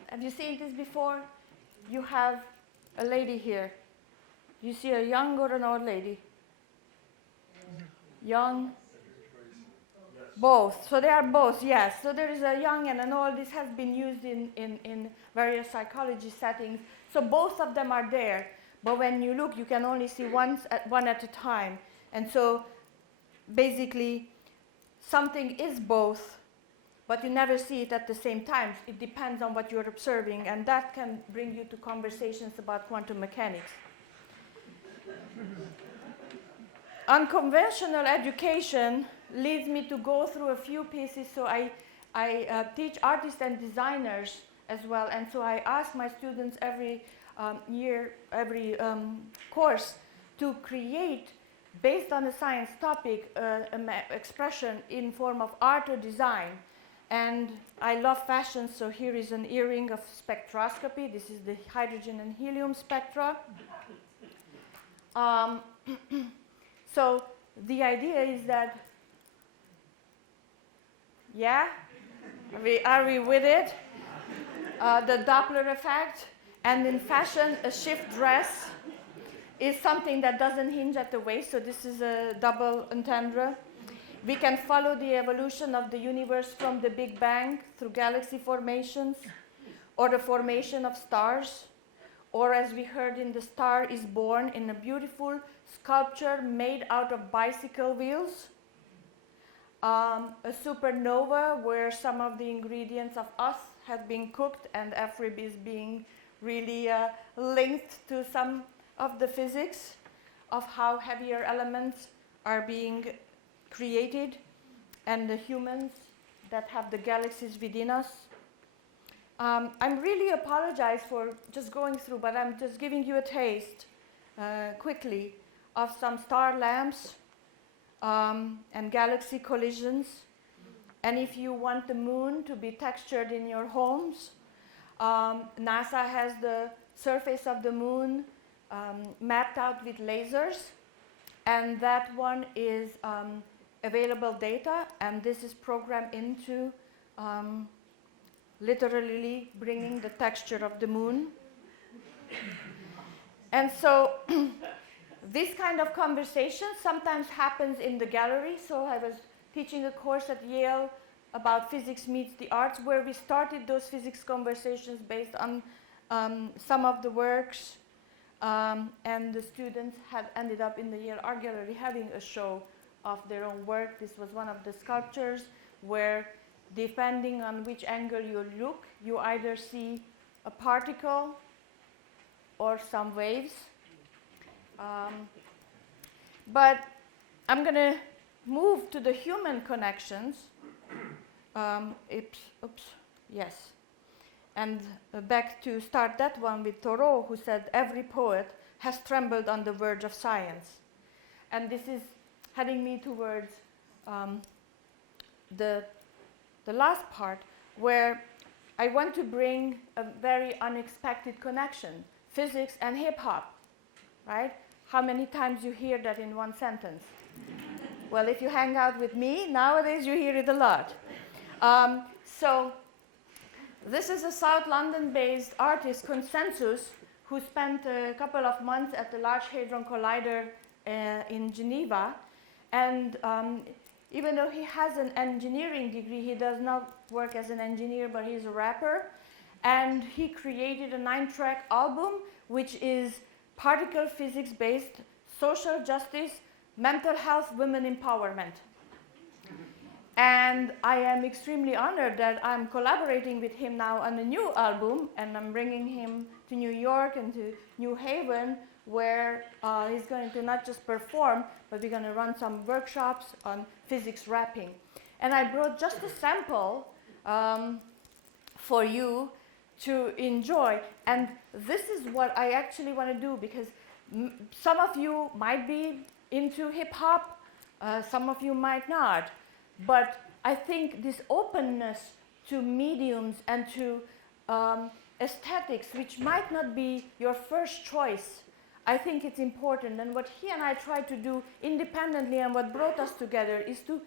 Have you seen this before? You have a lady here. You see a young or an old lady? Young? Both. So they are both, yes. So there is a young and an old. This has been used in various psychology settings. So both of them are there. But when you look, you can only see one at a time. And so basically, something is both but you never see it at the same time. It depends on what you're observing, and that can bring you to conversations about quantum mechanics. Unconventional education leads me to go through a few pieces. So I teach artists and designers as well, and so I ask my students every course to create, based on a science topic, an expression in form of art or design. And I love fashion, so here is an earring of spectroscopy. This is the hydrogen and helium spectra. So the idea is that, yeah, are we with it? The Doppler effect. And in fashion, a shift dress is something that doesn't hinge at the waist, so this is a double entendre. We can follow the evolution of the universe from the Big Bang through galaxy formations, or the formation of stars, or as we heard in The Star is Born, in a beautiful sculpture made out of bicycle wheels. A supernova where some of the ingredients of us have been cooked, and FRIB is being really linked to some of the physics of how heavier elements are being created, and the humans that have the galaxies within us. I'm really apologize for just going through, but I'm just giving you a taste quickly of some star lamps and galaxy collisions. And if you want the moon to be textured in your homes, NASA has the surface of the moon mapped out with lasers, and that one is available data, and this is programmed into literally bringing the texture of the moon. And so this kind of conversation sometimes happens in the gallery. So I was teaching a course at Yale about physics meets the arts, where we started those physics conversations based on some of the works, and the students had ended up in the Yale Art Gallery having a show of their own work. This was one of the sculptures where, depending on which angle you look, you either see a particle or some waves. But I'm going to move to the human connections. Yes. And back to start that one with Thoreau, who said, every poet has trembled on the verge of science. And this is heading me towards the last part, where I want to bring a very unexpected connection, physics and hip-hop, right? How many times you hear that in one sentence? Well, if you hang out with me, nowadays you hear it a lot. So this is a South London-based artist, Consensus, who spent a couple of months at the Large Hadron Collider in Geneva. And even though he has an engineering degree, he does not work as an engineer, but he's a rapper. And he created a 9-track album, which is particle physics-based social justice, mental health, women empowerment. And I am extremely honored that I'm collaborating with him now on a new album, and I'm bringing him to New York and to New Haven, where he's going to not just perform, but we're going to run some workshops on physics rapping. And I brought just a sample for you to enjoy. And this is what I actually want to do, because some of you might be into hip-hop, some of you might not. But I think this openness to mediums and to aesthetics, which might not be your first choice, I think it's important. And what he and I try to do independently, and what brought us together, is to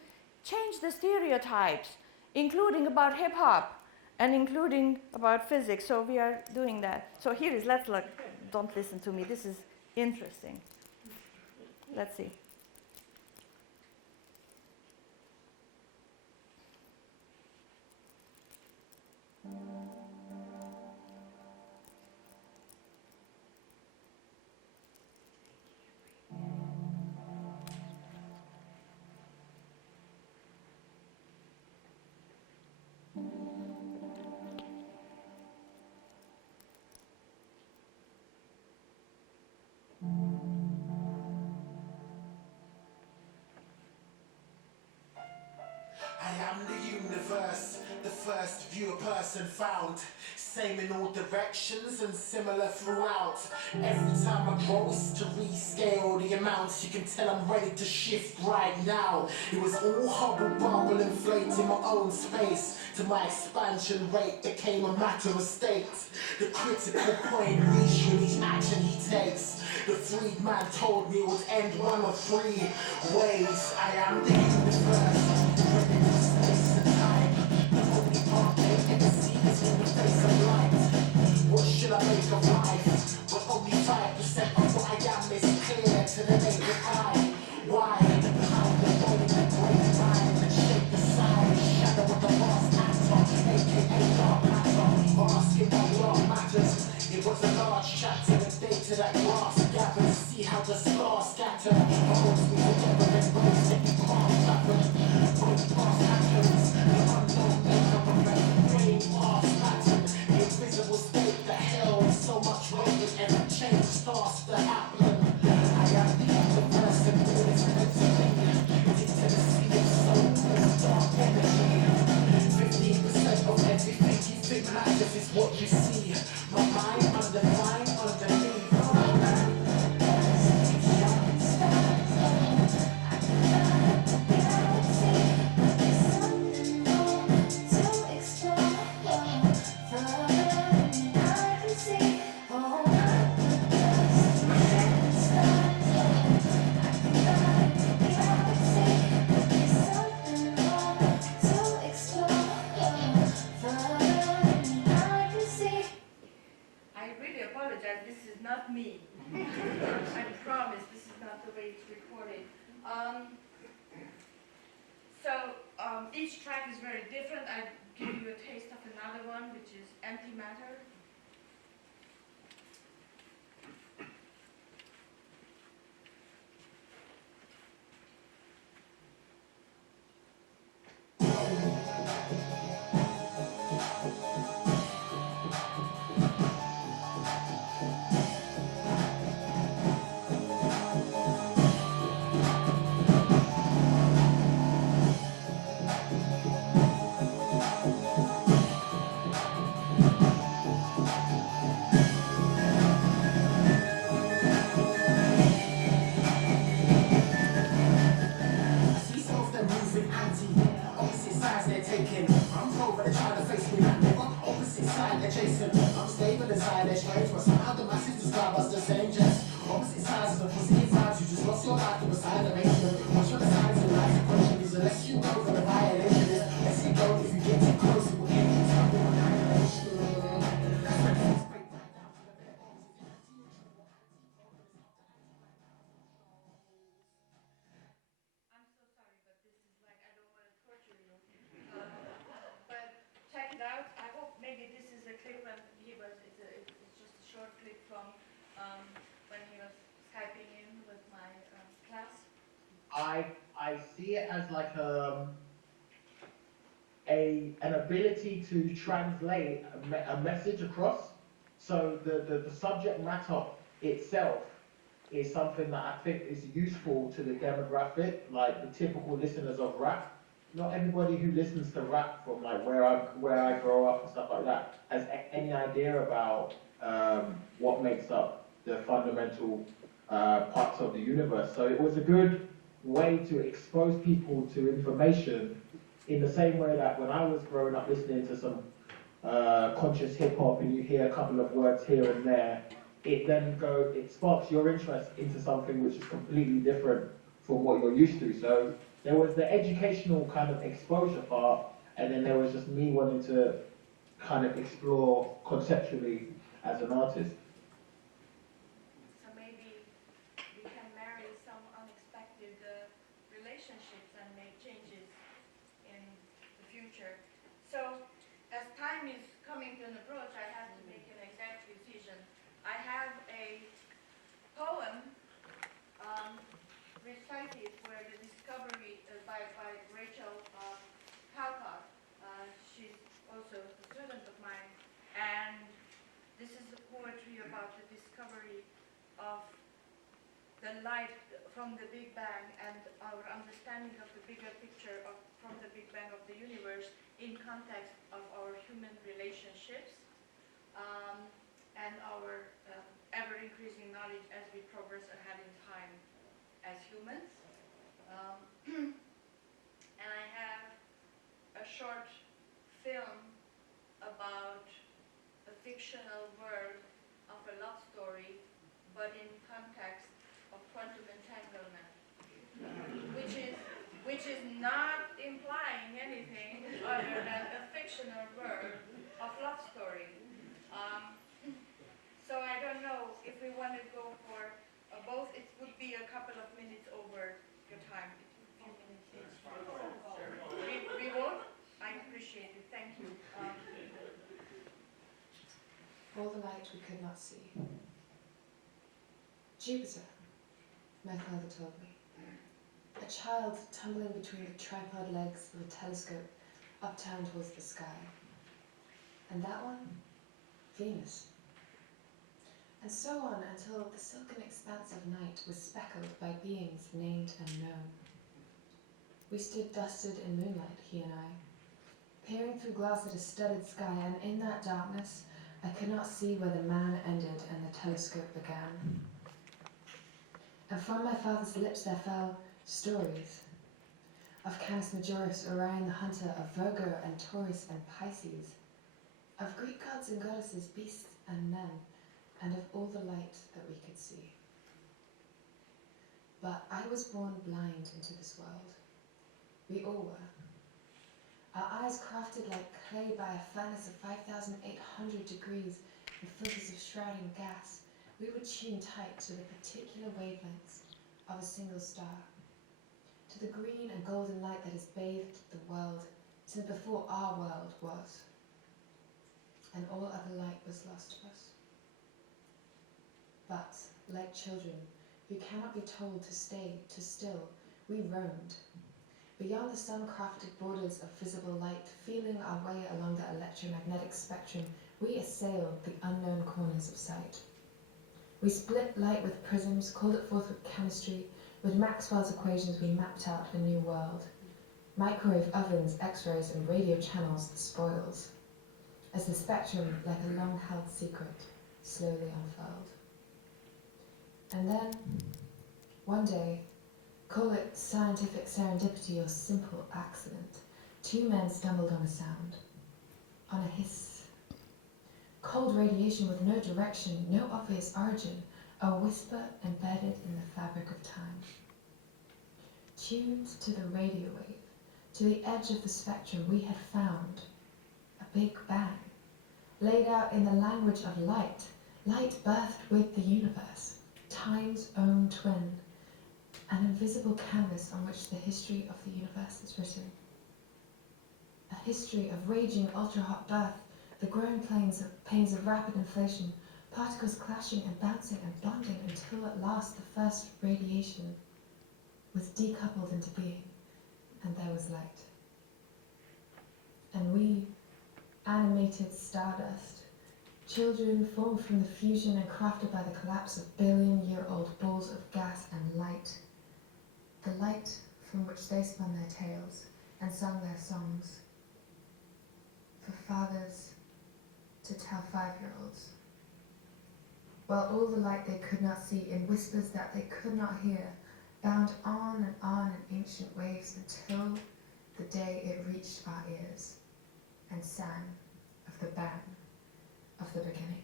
change the stereotypes, including about hip-hop and including about physics. So we are doing that. So here is, let's look. Don't listen to me. This is interesting. Let's see. lost and found. Same in all directions and similar throughout. Every time I grow is to rescale the amounts. You can tell I'm ready to shift right now. It was all hubble bubble inflating my own space. To my expansion rate became a matter of state. The critical point reached with each action he takes. The freed man told me it would end one of three ways. I am the universe, ready for space and time. The only part they ever see is in the face of light. What should I make of life? But only 5% of what I am is clear to the naked eye. Why? How the body can break mind and shape the size. Shadow of the lost actor, aka dark matter. Asking why dark matters. It was a large chapter, the data that grass gathered. See how the stars scatter. Holds me together and ways that you can't fathom. Both past actions, the unknown makeup of a brain past pattern. The invisible state that held so much weight that every change starts to happen. I am the other person who is meant to be. Into the sea of soul, dark energy. 15% of everything you think matters is what you see. My mind undefined underneath. I really apologize, this is not me. I promise this is not the way it's recorded. Each track is very different. I give you a taste of another one, which is Empty Matter. See some of them moving anti, opposite sides they're taking. I'm told they're trying to face me like never, opposite side they're chasing. I'm stable inside they're strange, but somehow the masses describe us the same. Just opposite sides of the positive vibes. You just lost your life to a side of nation. Watch for the signs in life, the question is unless you go for the violation. Let's you go if you get too close, it will end in trouble and annihilation. I'm so sorry, but this is like, I don't want to torture you. But check it out. I hope maybe this is a clip when it's just a short clip from when he was Skyping in with my class. I see it as like an ability to translate a message across. So the subject matter itself is something that I think is useful to the demographic, like the typical listeners of rap. Not everybody who listens to rap from like where I grow up and stuff like that has any idea about what makes up the fundamental parts of the universe. So it was a good way to expose people to information in the same way that when I was growing up listening to some conscious hip hop and you hear a couple of words here and there, it sparks your interest into something which is completely different from what you're used to. So there was the educational kind of exposure part, and then there was just me wanting to kind of explore conceptually as an artist. So maybe we can marry some unexpected relationships and make changes in the future. So as time is coming to an approach, I have to make an exact decision. I have a poem recited where the discovery by Rachel Calcott. She's also a student of mine, and this is a poetry about the discovery of the light from the Big Bang and our understanding of the bigger picture from the Big Bang of the universe in context of our human relationship. relationships and our ever-increasing knowledge as we progress ahead in time as humans. And I have a short film about a fictional world of a love story, but in context of quantum entanglement, which is not implying anything other than a fictional world of love story. So I don't know if we want to go for both. It would be a couple of minutes over your time. A few minutes each. We won't? I appreciate it. Thank you. All the light we could not see. Jupiter, my father told me. A child tumbling between the tripod legs of a telescope uptown towards the sky. And that one? Venus. And so on until the silken expanse of night was speckled by beings named and known. We stood dusted in moonlight, he and I, peering through glass at a studded sky, and in that darkness I could not see where the man ended and the telescope began. And from my father's lips there fell stories of Canis Majoris, Orion the Hunter, of Virgo and Taurus and Pisces, of Greek gods and goddesses, beasts and men, and of all the light that we could see. But I was born blind into this world. We all were. Our eyes crafted like clay by a furnace of 5,800 degrees and filters of shrouding gas, we were tuned tight to the particular wavelengths of a single star, to the green and golden light that has bathed the world since before our world was, and all other light was lost to us. But, like children who cannot be told to stay, to still, we roamed, beyond the sun-crafted borders of visible light, feeling our way along the electromagnetic spectrum, we assailed the unknown corners of sight. We split light with prisms, called it forth with chemistry. With Maxwell's equations we mapped out a new world. Microwave ovens, X-rays, and radio channels the spoils, as the spectrum, like a long-held secret, slowly unfurled. And then, one day, call it scientific serendipity or simple accident, two men stumbled on a sound, on a hiss. Cold radiation with no direction, no obvious origin, a whisper embedded in the fabric of time. Tuned to the radio wave, to the edge of the spectrum, we had found a big bang, laid out in the language of light, light birthed with the universe, time's own twin, an invisible canvas on which the history of the universe is written. A history of raging ultra-hot birth, the growing pains of rapid inflation, particles clashing and bouncing and bonding until at last the first radiation was decoupled into being, and there was light. And we, animated stardust, children formed from the fusion and crafted by the collapse of billion-year-old balls of gas and light, the light from which they spun their tales and sung their songs, for fathers to tell 5-year-olds. While all the light they could not see, in whispers that they could not hear, bound on and on in ancient waves until the day it reached our ears and sang of the bang of the beginning.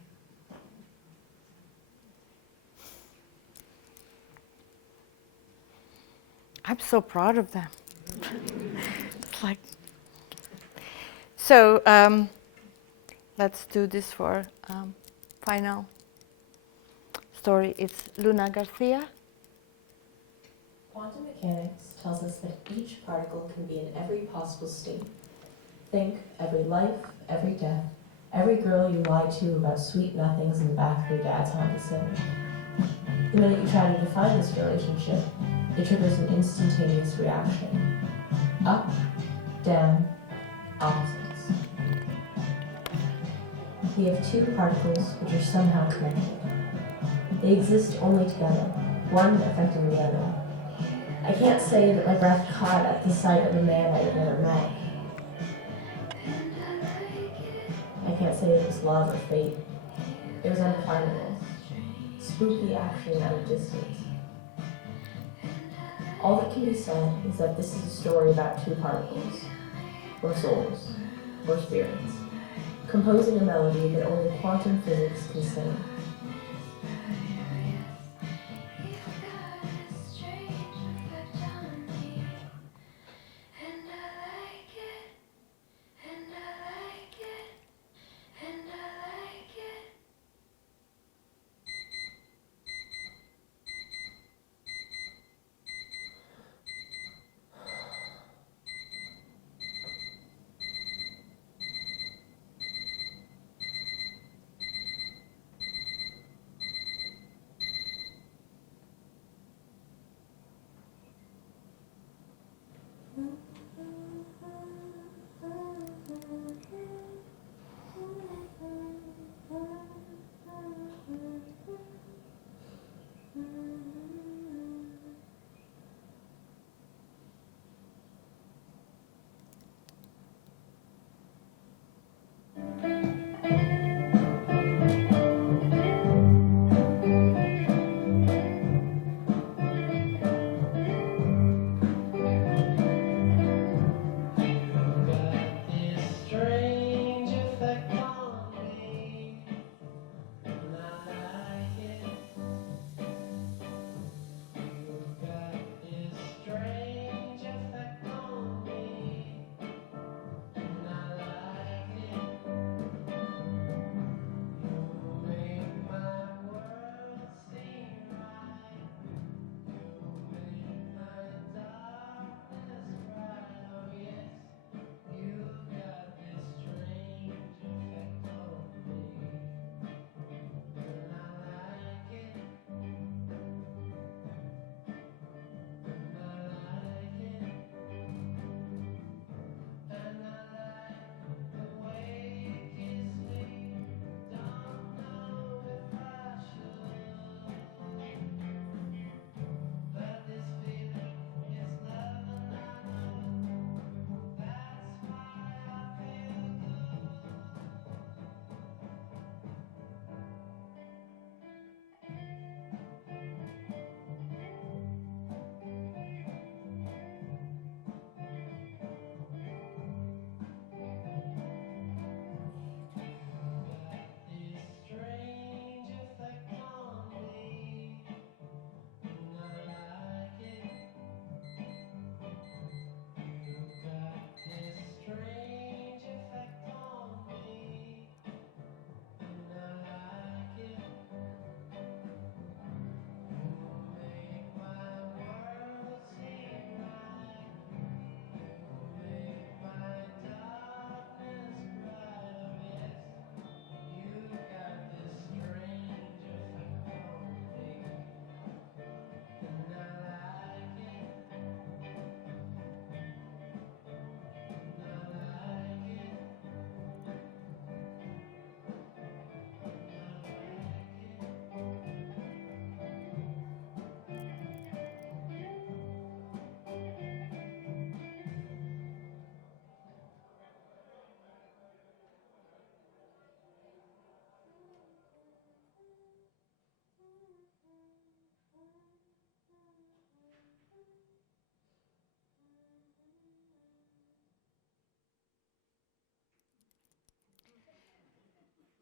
I'm so proud of them. It's like, so let's do this for final story. It's Luna Garcia. Quantum mechanics tells us that each particle can be in every possible state. Think every life, every death, every girl you lie to about sweet nothings in the back of your dad's Honda Civic. The minute you try to define this relationship, it triggers an instantaneous reaction. Up, down, opposites. We have two particles which are somehow connected. They exist only together, one affecting the other. I can't say that my breath caught at the sight of a man I had never met. I can't say it was love or fate. It was undefinable. Spooky action at a distance. All that can be said is that this is a story about two particles, or souls, or spirits, composing a melody that only quantum physics can sing.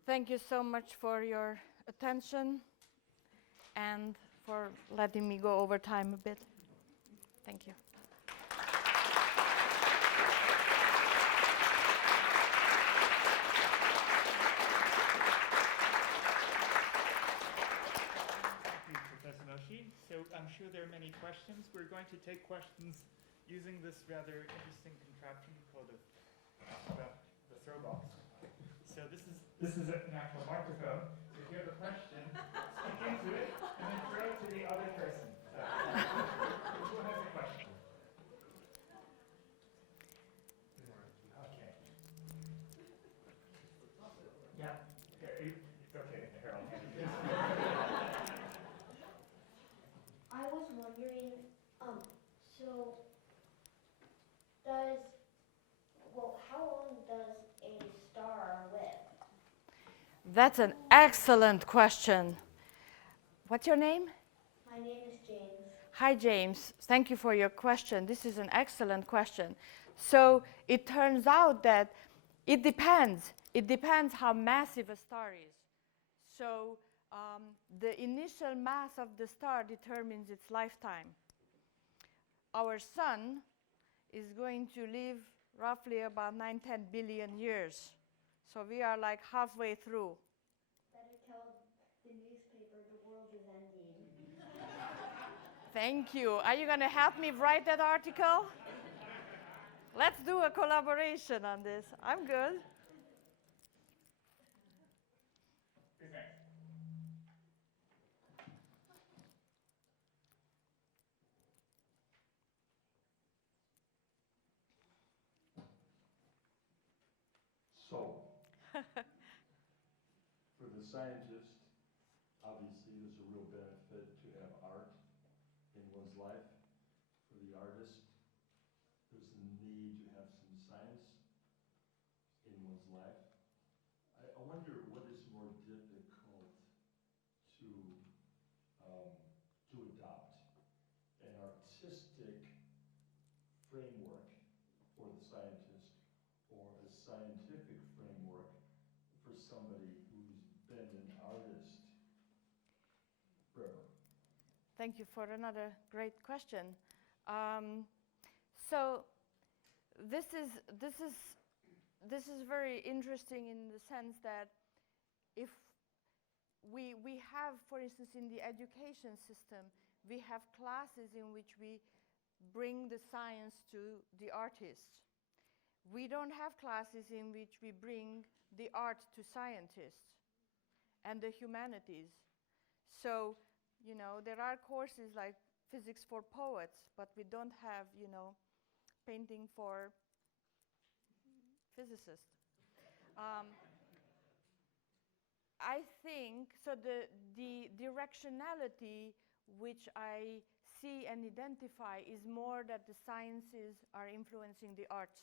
Thank you so much for your attention and for letting me go over time a bit. Thank you. Thank you, Professor Mócsy. So I'm sure there are many questions. We're going to take questions using this rather interesting contraption called the throw box. So this is an actual microphone. So if you have a question, speak into it and then throw it to the other person. So, who has a question? Okay. Yeah. It's okay, Harold. I was wondering, how long does a star live? That's an excellent question. What's your name? My name is James. Hi, James. Thank you for your question. This is an excellent question. So it turns out that it depends. It depends how massive a star is. So the initial mass of the star determines its lifetime. Our sun is going to live roughly about 9-10 billion years. So we are like halfway through. Better tell the newspaper the world is ending. Thank you. Are you going to help me write that article? Let's do a collaboration on this. I'm good. Who's next? So, for the scientist, obviously there's a real benefit to have art in one's life. For the artist, there's a need to have some science in one's life. I wonder what is more difficult to adopt, an artistic framework for the scientist or a scientific framework for somebody who's been an artist forever. Thank you for another great question. So this is very interesting in the sense that if we have, for instance, in the education system, we have classes in which we bring the science to the artists. We don't have classes in which we bring the art to scientists and the humanities. So, you know, there are courses like physics for poets, but we don't have, you know, painting for physicists. I think, so the directionality which I see and identify is more that the sciences are influencing the arts.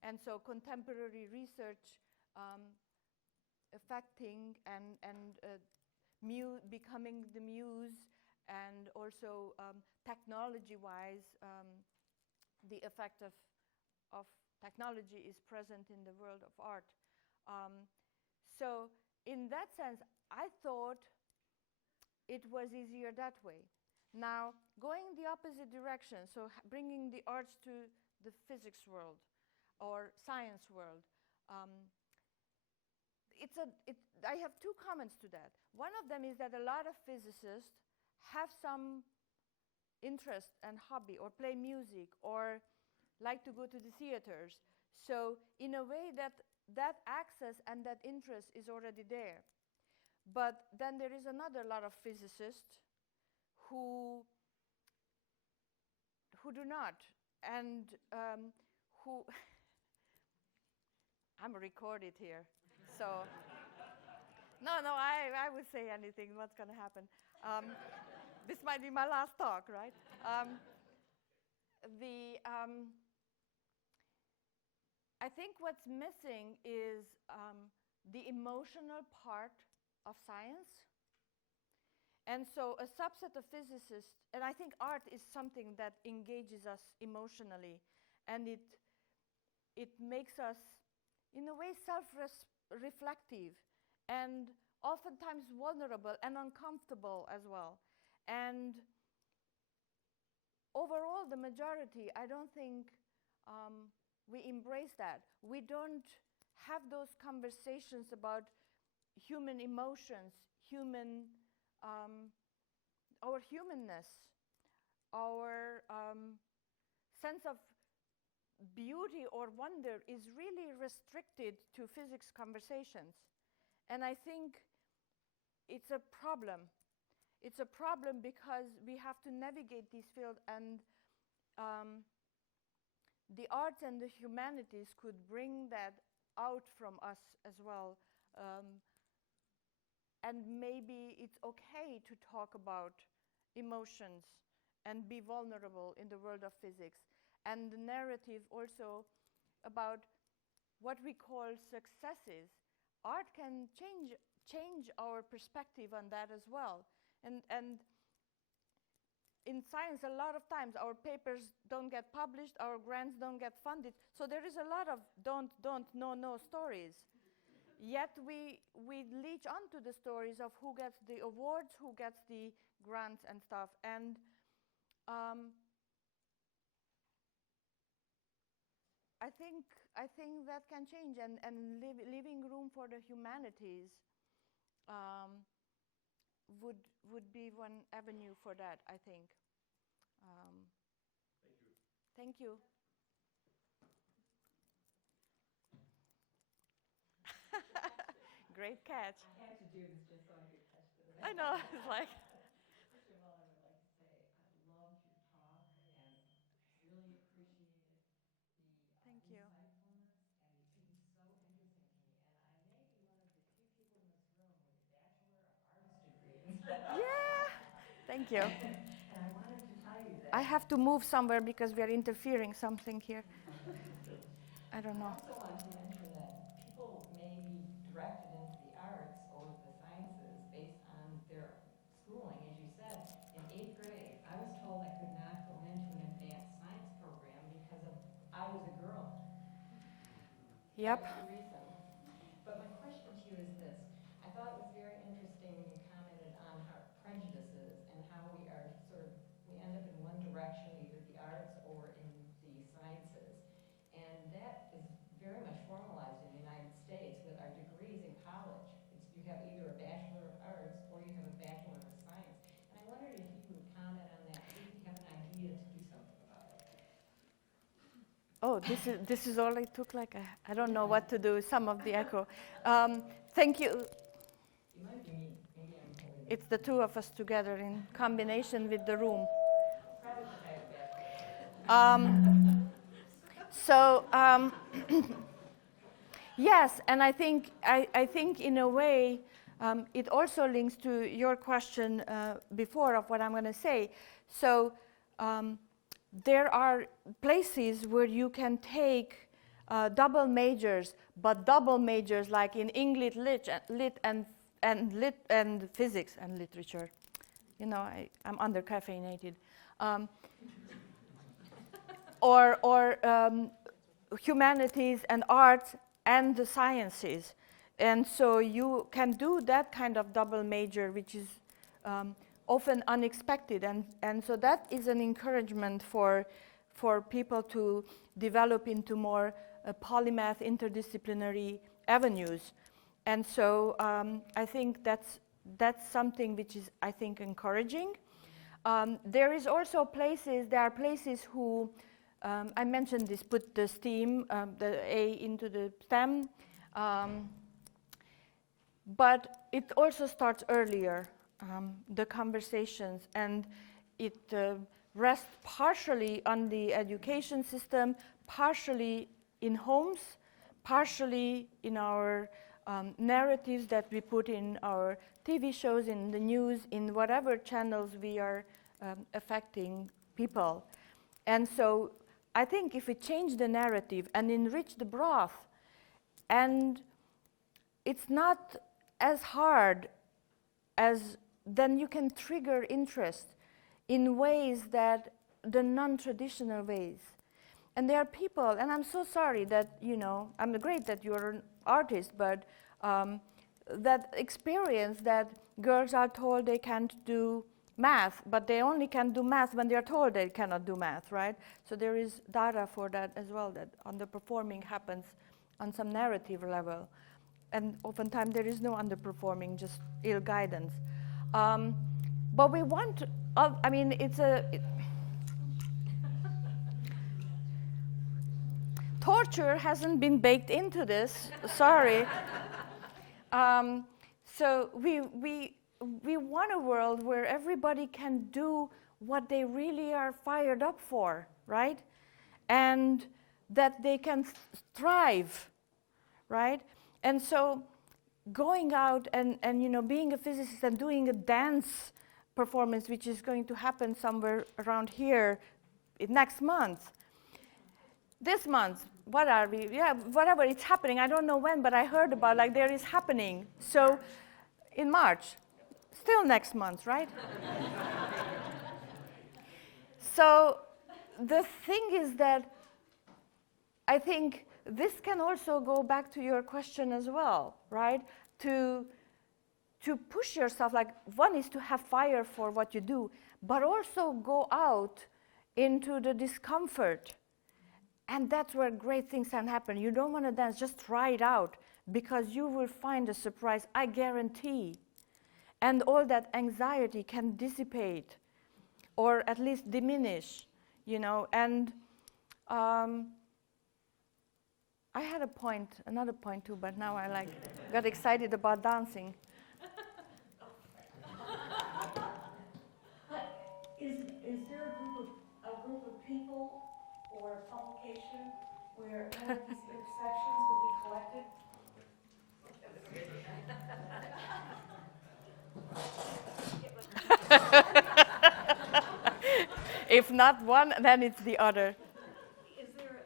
And so contemporary research affecting and becoming the muse, and also technology-wise, the effect of technology is present in the world of art. So in that sense, I thought it was easier that way. Now, going the opposite direction, so bringing the arts to the physics world or science world, I have two comments to that. One of them is that a lot of physicists have some interest and hobby, or play music, or like to go to the theaters. So in a way that access and that interest is already there. But then there is another lot of physicists who do not, and who I'm recorded here, so no, I would say anything. What's going to happen? This might be my last talk, right? I think what's missing is the emotional part of science. And so a subset of physicists, and I think art is something that engages us emotionally, and it makes us, in a way, self-reflective, and oftentimes vulnerable and uncomfortable as well. And overall, the majority, I don't think we embrace that. We don't have those conversations about human emotions, our humanness, our sense of beauty or wonder is really restricted to physics conversations. And I think it's a problem. It's a problem because we have to navigate these fields, and the arts and the humanities could bring that out from us as well. And maybe it's okay to talk about emotions and be vulnerable in the world of physics. And the narrative also about what we call successes. art can change our perspective on that as well. And in science, a lot of times our papers don't get published, our grants don't get funded. So there is a lot of don't, no stories. Yet we leech onto the stories of who gets the awards, who gets the grants and stuff. And I think that can change, and leaving room for the humanities would be one avenue for that, I think. Thank you. Thank you. Great catch. I had to do this just so I could catch this. I know, it's like. First of all, I would like to say I loved your talk and really appreciated the Thank you. insightfulness, and it was so interesting to me. And I may be one of the few people in this room with a Bachelor of Arts degree. Yeah, thank you. And I wanted to tell you that. I have to move somewhere because we are interfering something here. I don't know. I also want to mention that people may be directed into the arts or the sciences based on their schooling. As you said, in 8th grade, I was told I could not go into an advanced science program because I was a girl. Yep. That's the reason. But my question to you is this. I thought it was very interesting when you commented on how prejudices and how we are we end up in one direction, either the arts or in the sciences. And that is very much formalized in the United States with our degrees in college. You have either a Bachelor of Arts or you have a Bachelor of Science. And I wondered if you would comment on that, if you have an idea to do something about it. Oh, this is all it took. Like I don't know what to do. Some of the echo. Thank you. You might be me. Maybe I'm holding. It's the two of us together in combination with the room. Probably because I have a Bachelor. So yes, and I think in a way it also links to your question before of what I'm going to say. So there are places where you can take double majors, but double majors like in English, lit and physics and literature. You know, I'm under caffeinated. Or humanities and arts and the sciences. And so you can do that kind of double major, which is often unexpected. And so that is an encouragement for people to develop into more polymath, interdisciplinary avenues. And so I think that's something which is, I think, encouraging. There are places who, I mentioned this, put the STEAM, the A into the STEM, but it also starts earlier, the conversations, and it rests partially on the education system, partially in homes, partially in our narratives that we put in our TV shows, in the news, in whatever channels we are affecting people. And so I think if we change the narrative and enrich the broth, and it's not as hard as then you can trigger interest in ways that the non-traditional ways. And there are people, and I'm so sorry that, you know, I'm great that you're an artist, but that experience that girls are told they can't do math, but they only can do math when they're told they cannot do math, right? So there is data for that as well, that underperforming happens on some narrative level. And oftentimes there is no underperforming, just ill guidance. But we want, I mean, torture hasn't been baked into this, sorry. So we want a world where everybody can do what they really are fired up for, right? And that they can thrive, right? And so going out and you know, being a physicist and doing a dance performance, which is going to happen somewhere around here next month, this month, what are we? Yeah, whatever, it's happening. I don't know when, but I heard about, like, there is happening. So in March, still next month, right? So the thing is that I think this can also go back to your question as well, right? To push yourself, like, one is to have fire for what you do, but also go out into the discomfort. And that's where great things can happen. You don't want to dance, just try it out, because you will find a surprise, I guarantee. And all that anxiety can dissipate, or at least diminish, you know. And I had another point too, but now I got excited about dancing. Is there a group of people or a publication where all of these intersections would be collected? If not one, then it's the other. Is there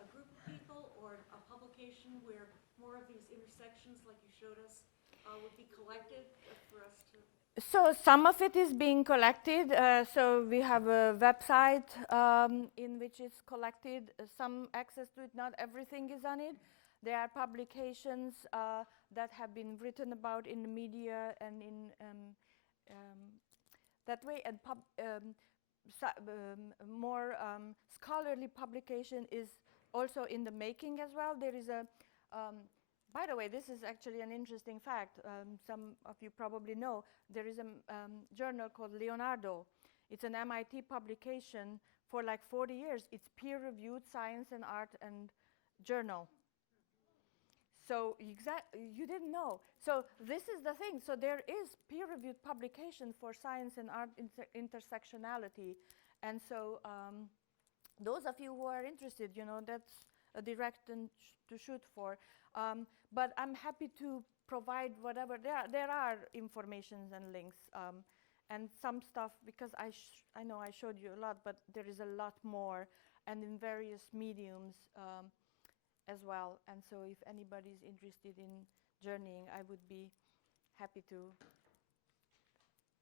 a group of people or a publication where more of these intersections, like you showed us, would be collected for us to? So some of it is being collected. So we have a website in which it's collected. Some access to it, not everything is on it. There are publications that have been written about in the media and in that way. And more scholarly publication is also in the making as well. There is a by the way, this is actually an interesting fact. Some of you probably know there is a journal called Leonardo. It's an MIT publication for like 40 years. It's peer-reviewed science and art and journal. So you didn't know. So this is the thing. So there is peer-reviewed publication for science and art intersectionality. And so those of you who are interested, you know, that's a direction to shoot for. But I'm happy to provide whatever. There are informations and links and some stuff, because I know I showed you a lot, but there is a lot more, and in various mediums as well. And so if anybody's interested in journeying, I would be happy to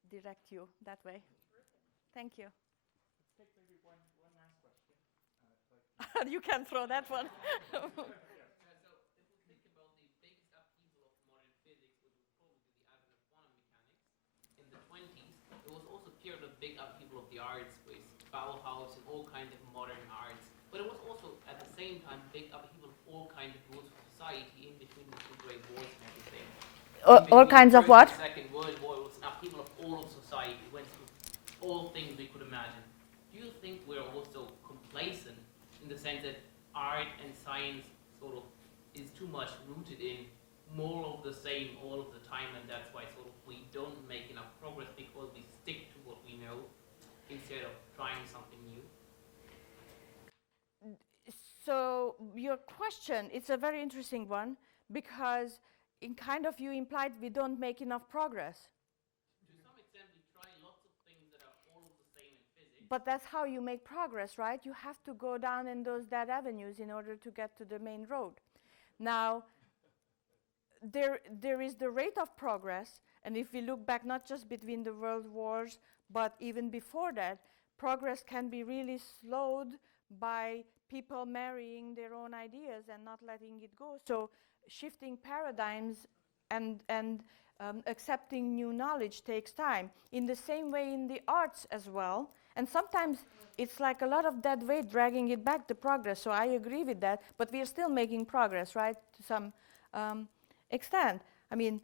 direct you that way. Thank you. Let's take maybe one last question. You can throw that one. There was also a period of big upheaval of the arts with Bauhaus and all kinds of modern arts. But it was also, at the same time, big upheaval of all kinds of rules of society in between the two great wars and everything. All kinds of what? The Second World War, it was an upheaval of all of society. It went through all things we could imagine. Do you think we're also complacent in the sense that art and science sort of is too much rooted in more of the same all of the time, and that's why sort of we don't make enough progress because we stick to what we know instead of trying something new? So your question, it's a very interesting one, because in kind of you implied we don't make enough progress. To some extent, we try lots of things that are all of the same in physics. But that's how you make progress, right? You have to go down in those dead avenues in order to get to the main road. Now, there is the rate of progress, and if we look back not just between the world wars, but even before that, progress can be really slowed by people marrying their own ideas and not letting it go. So shifting paradigms and accepting new knowledge takes time. In the same way in the arts as well. And sometimes it's like a lot of dead weight dragging it back to progress. So I agree with that, but we are still making progress, right, to some extent. I mean,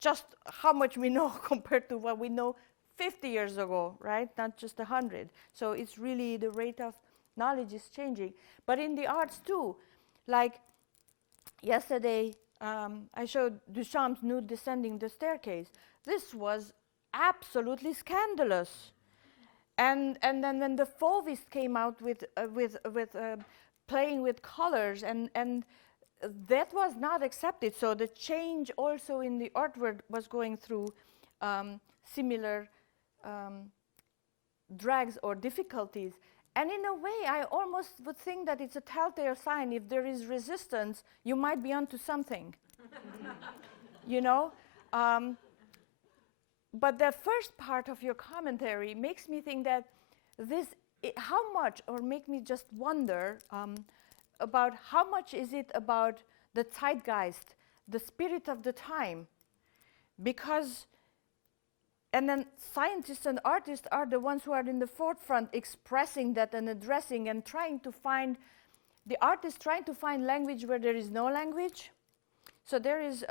just how much we know compared to what we know 50 years ago, right? Not just 100. So it's really the rate of knowledge is changing. But in the arts too, like yesterday, I showed Duchamp's Nude Descending the Staircase. This was absolutely scandalous. And then when the Fauvists came out with playing with colors, and that was not accepted. So the change also in the artwork was going through similar drags or difficulties. And in a way, I almost would think that it's a telltale sign. If there is resistance, you might be onto something. You know? But the first part of your commentary makes me think that how much, or make me just wonder about how much is it about the zeitgeist, the spirit of the time. Because, and then scientists and artists are the ones who are in the forefront expressing that and addressing and trying to find, the artist trying to find language where there is no language. So there is,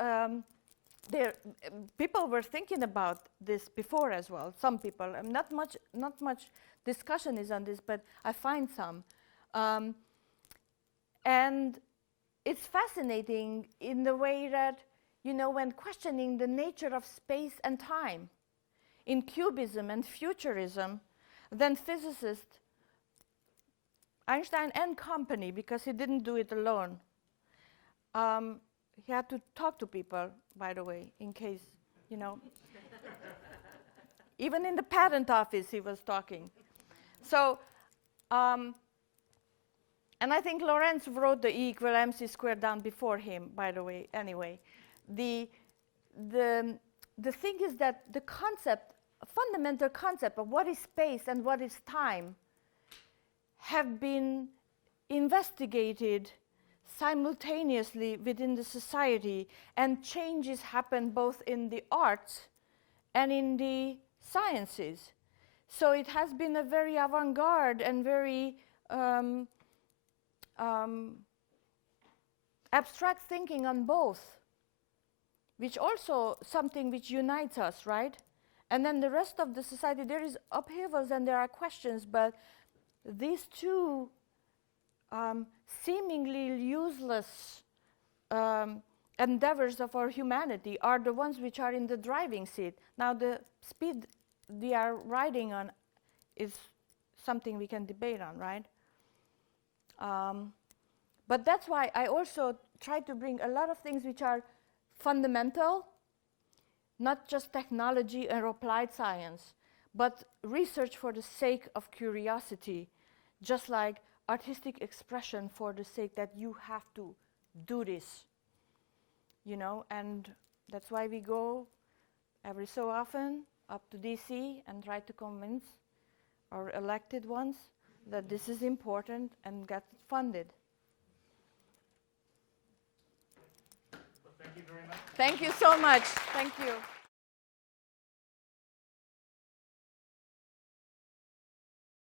people were thinking about this before as well, some people. Not much discussion is on this, but I find some. And it's fascinating in the way that, you know, when questioning the nature of space and time, in Cubism and Futurism, then physicists, Einstein and company, because he didn't do it alone, he had to talk to people, by the way, in case, you know. Even in the patent office, he was talking. So, and I think Lorentz wrote the E equal mc squared down before him, by the way, anyway. The thing is that the concept, a fundamental concept of what is space and what is time have been investigated simultaneously within the society, and changes happen both in the arts and in the sciences. So it has been a very avant-garde and very abstract thinking on both, which also something which unites us, right? And then the rest of the society, there is upheavals and there are questions, but these two seemingly useless endeavors of our humanity are the ones which are in the driving seat. Now, the speed they are riding on is something we can debate on, right? But that's why I also try to bring a lot of things which are fundamental, not just technology or applied science, but research for the sake of curiosity, just like artistic expression for the sake that you have to do this, you know, and that's why we go every so often up to DC and try to convince our elected ones that this is important and get funded. Well, thank you very much. Thank you so much. Thank you.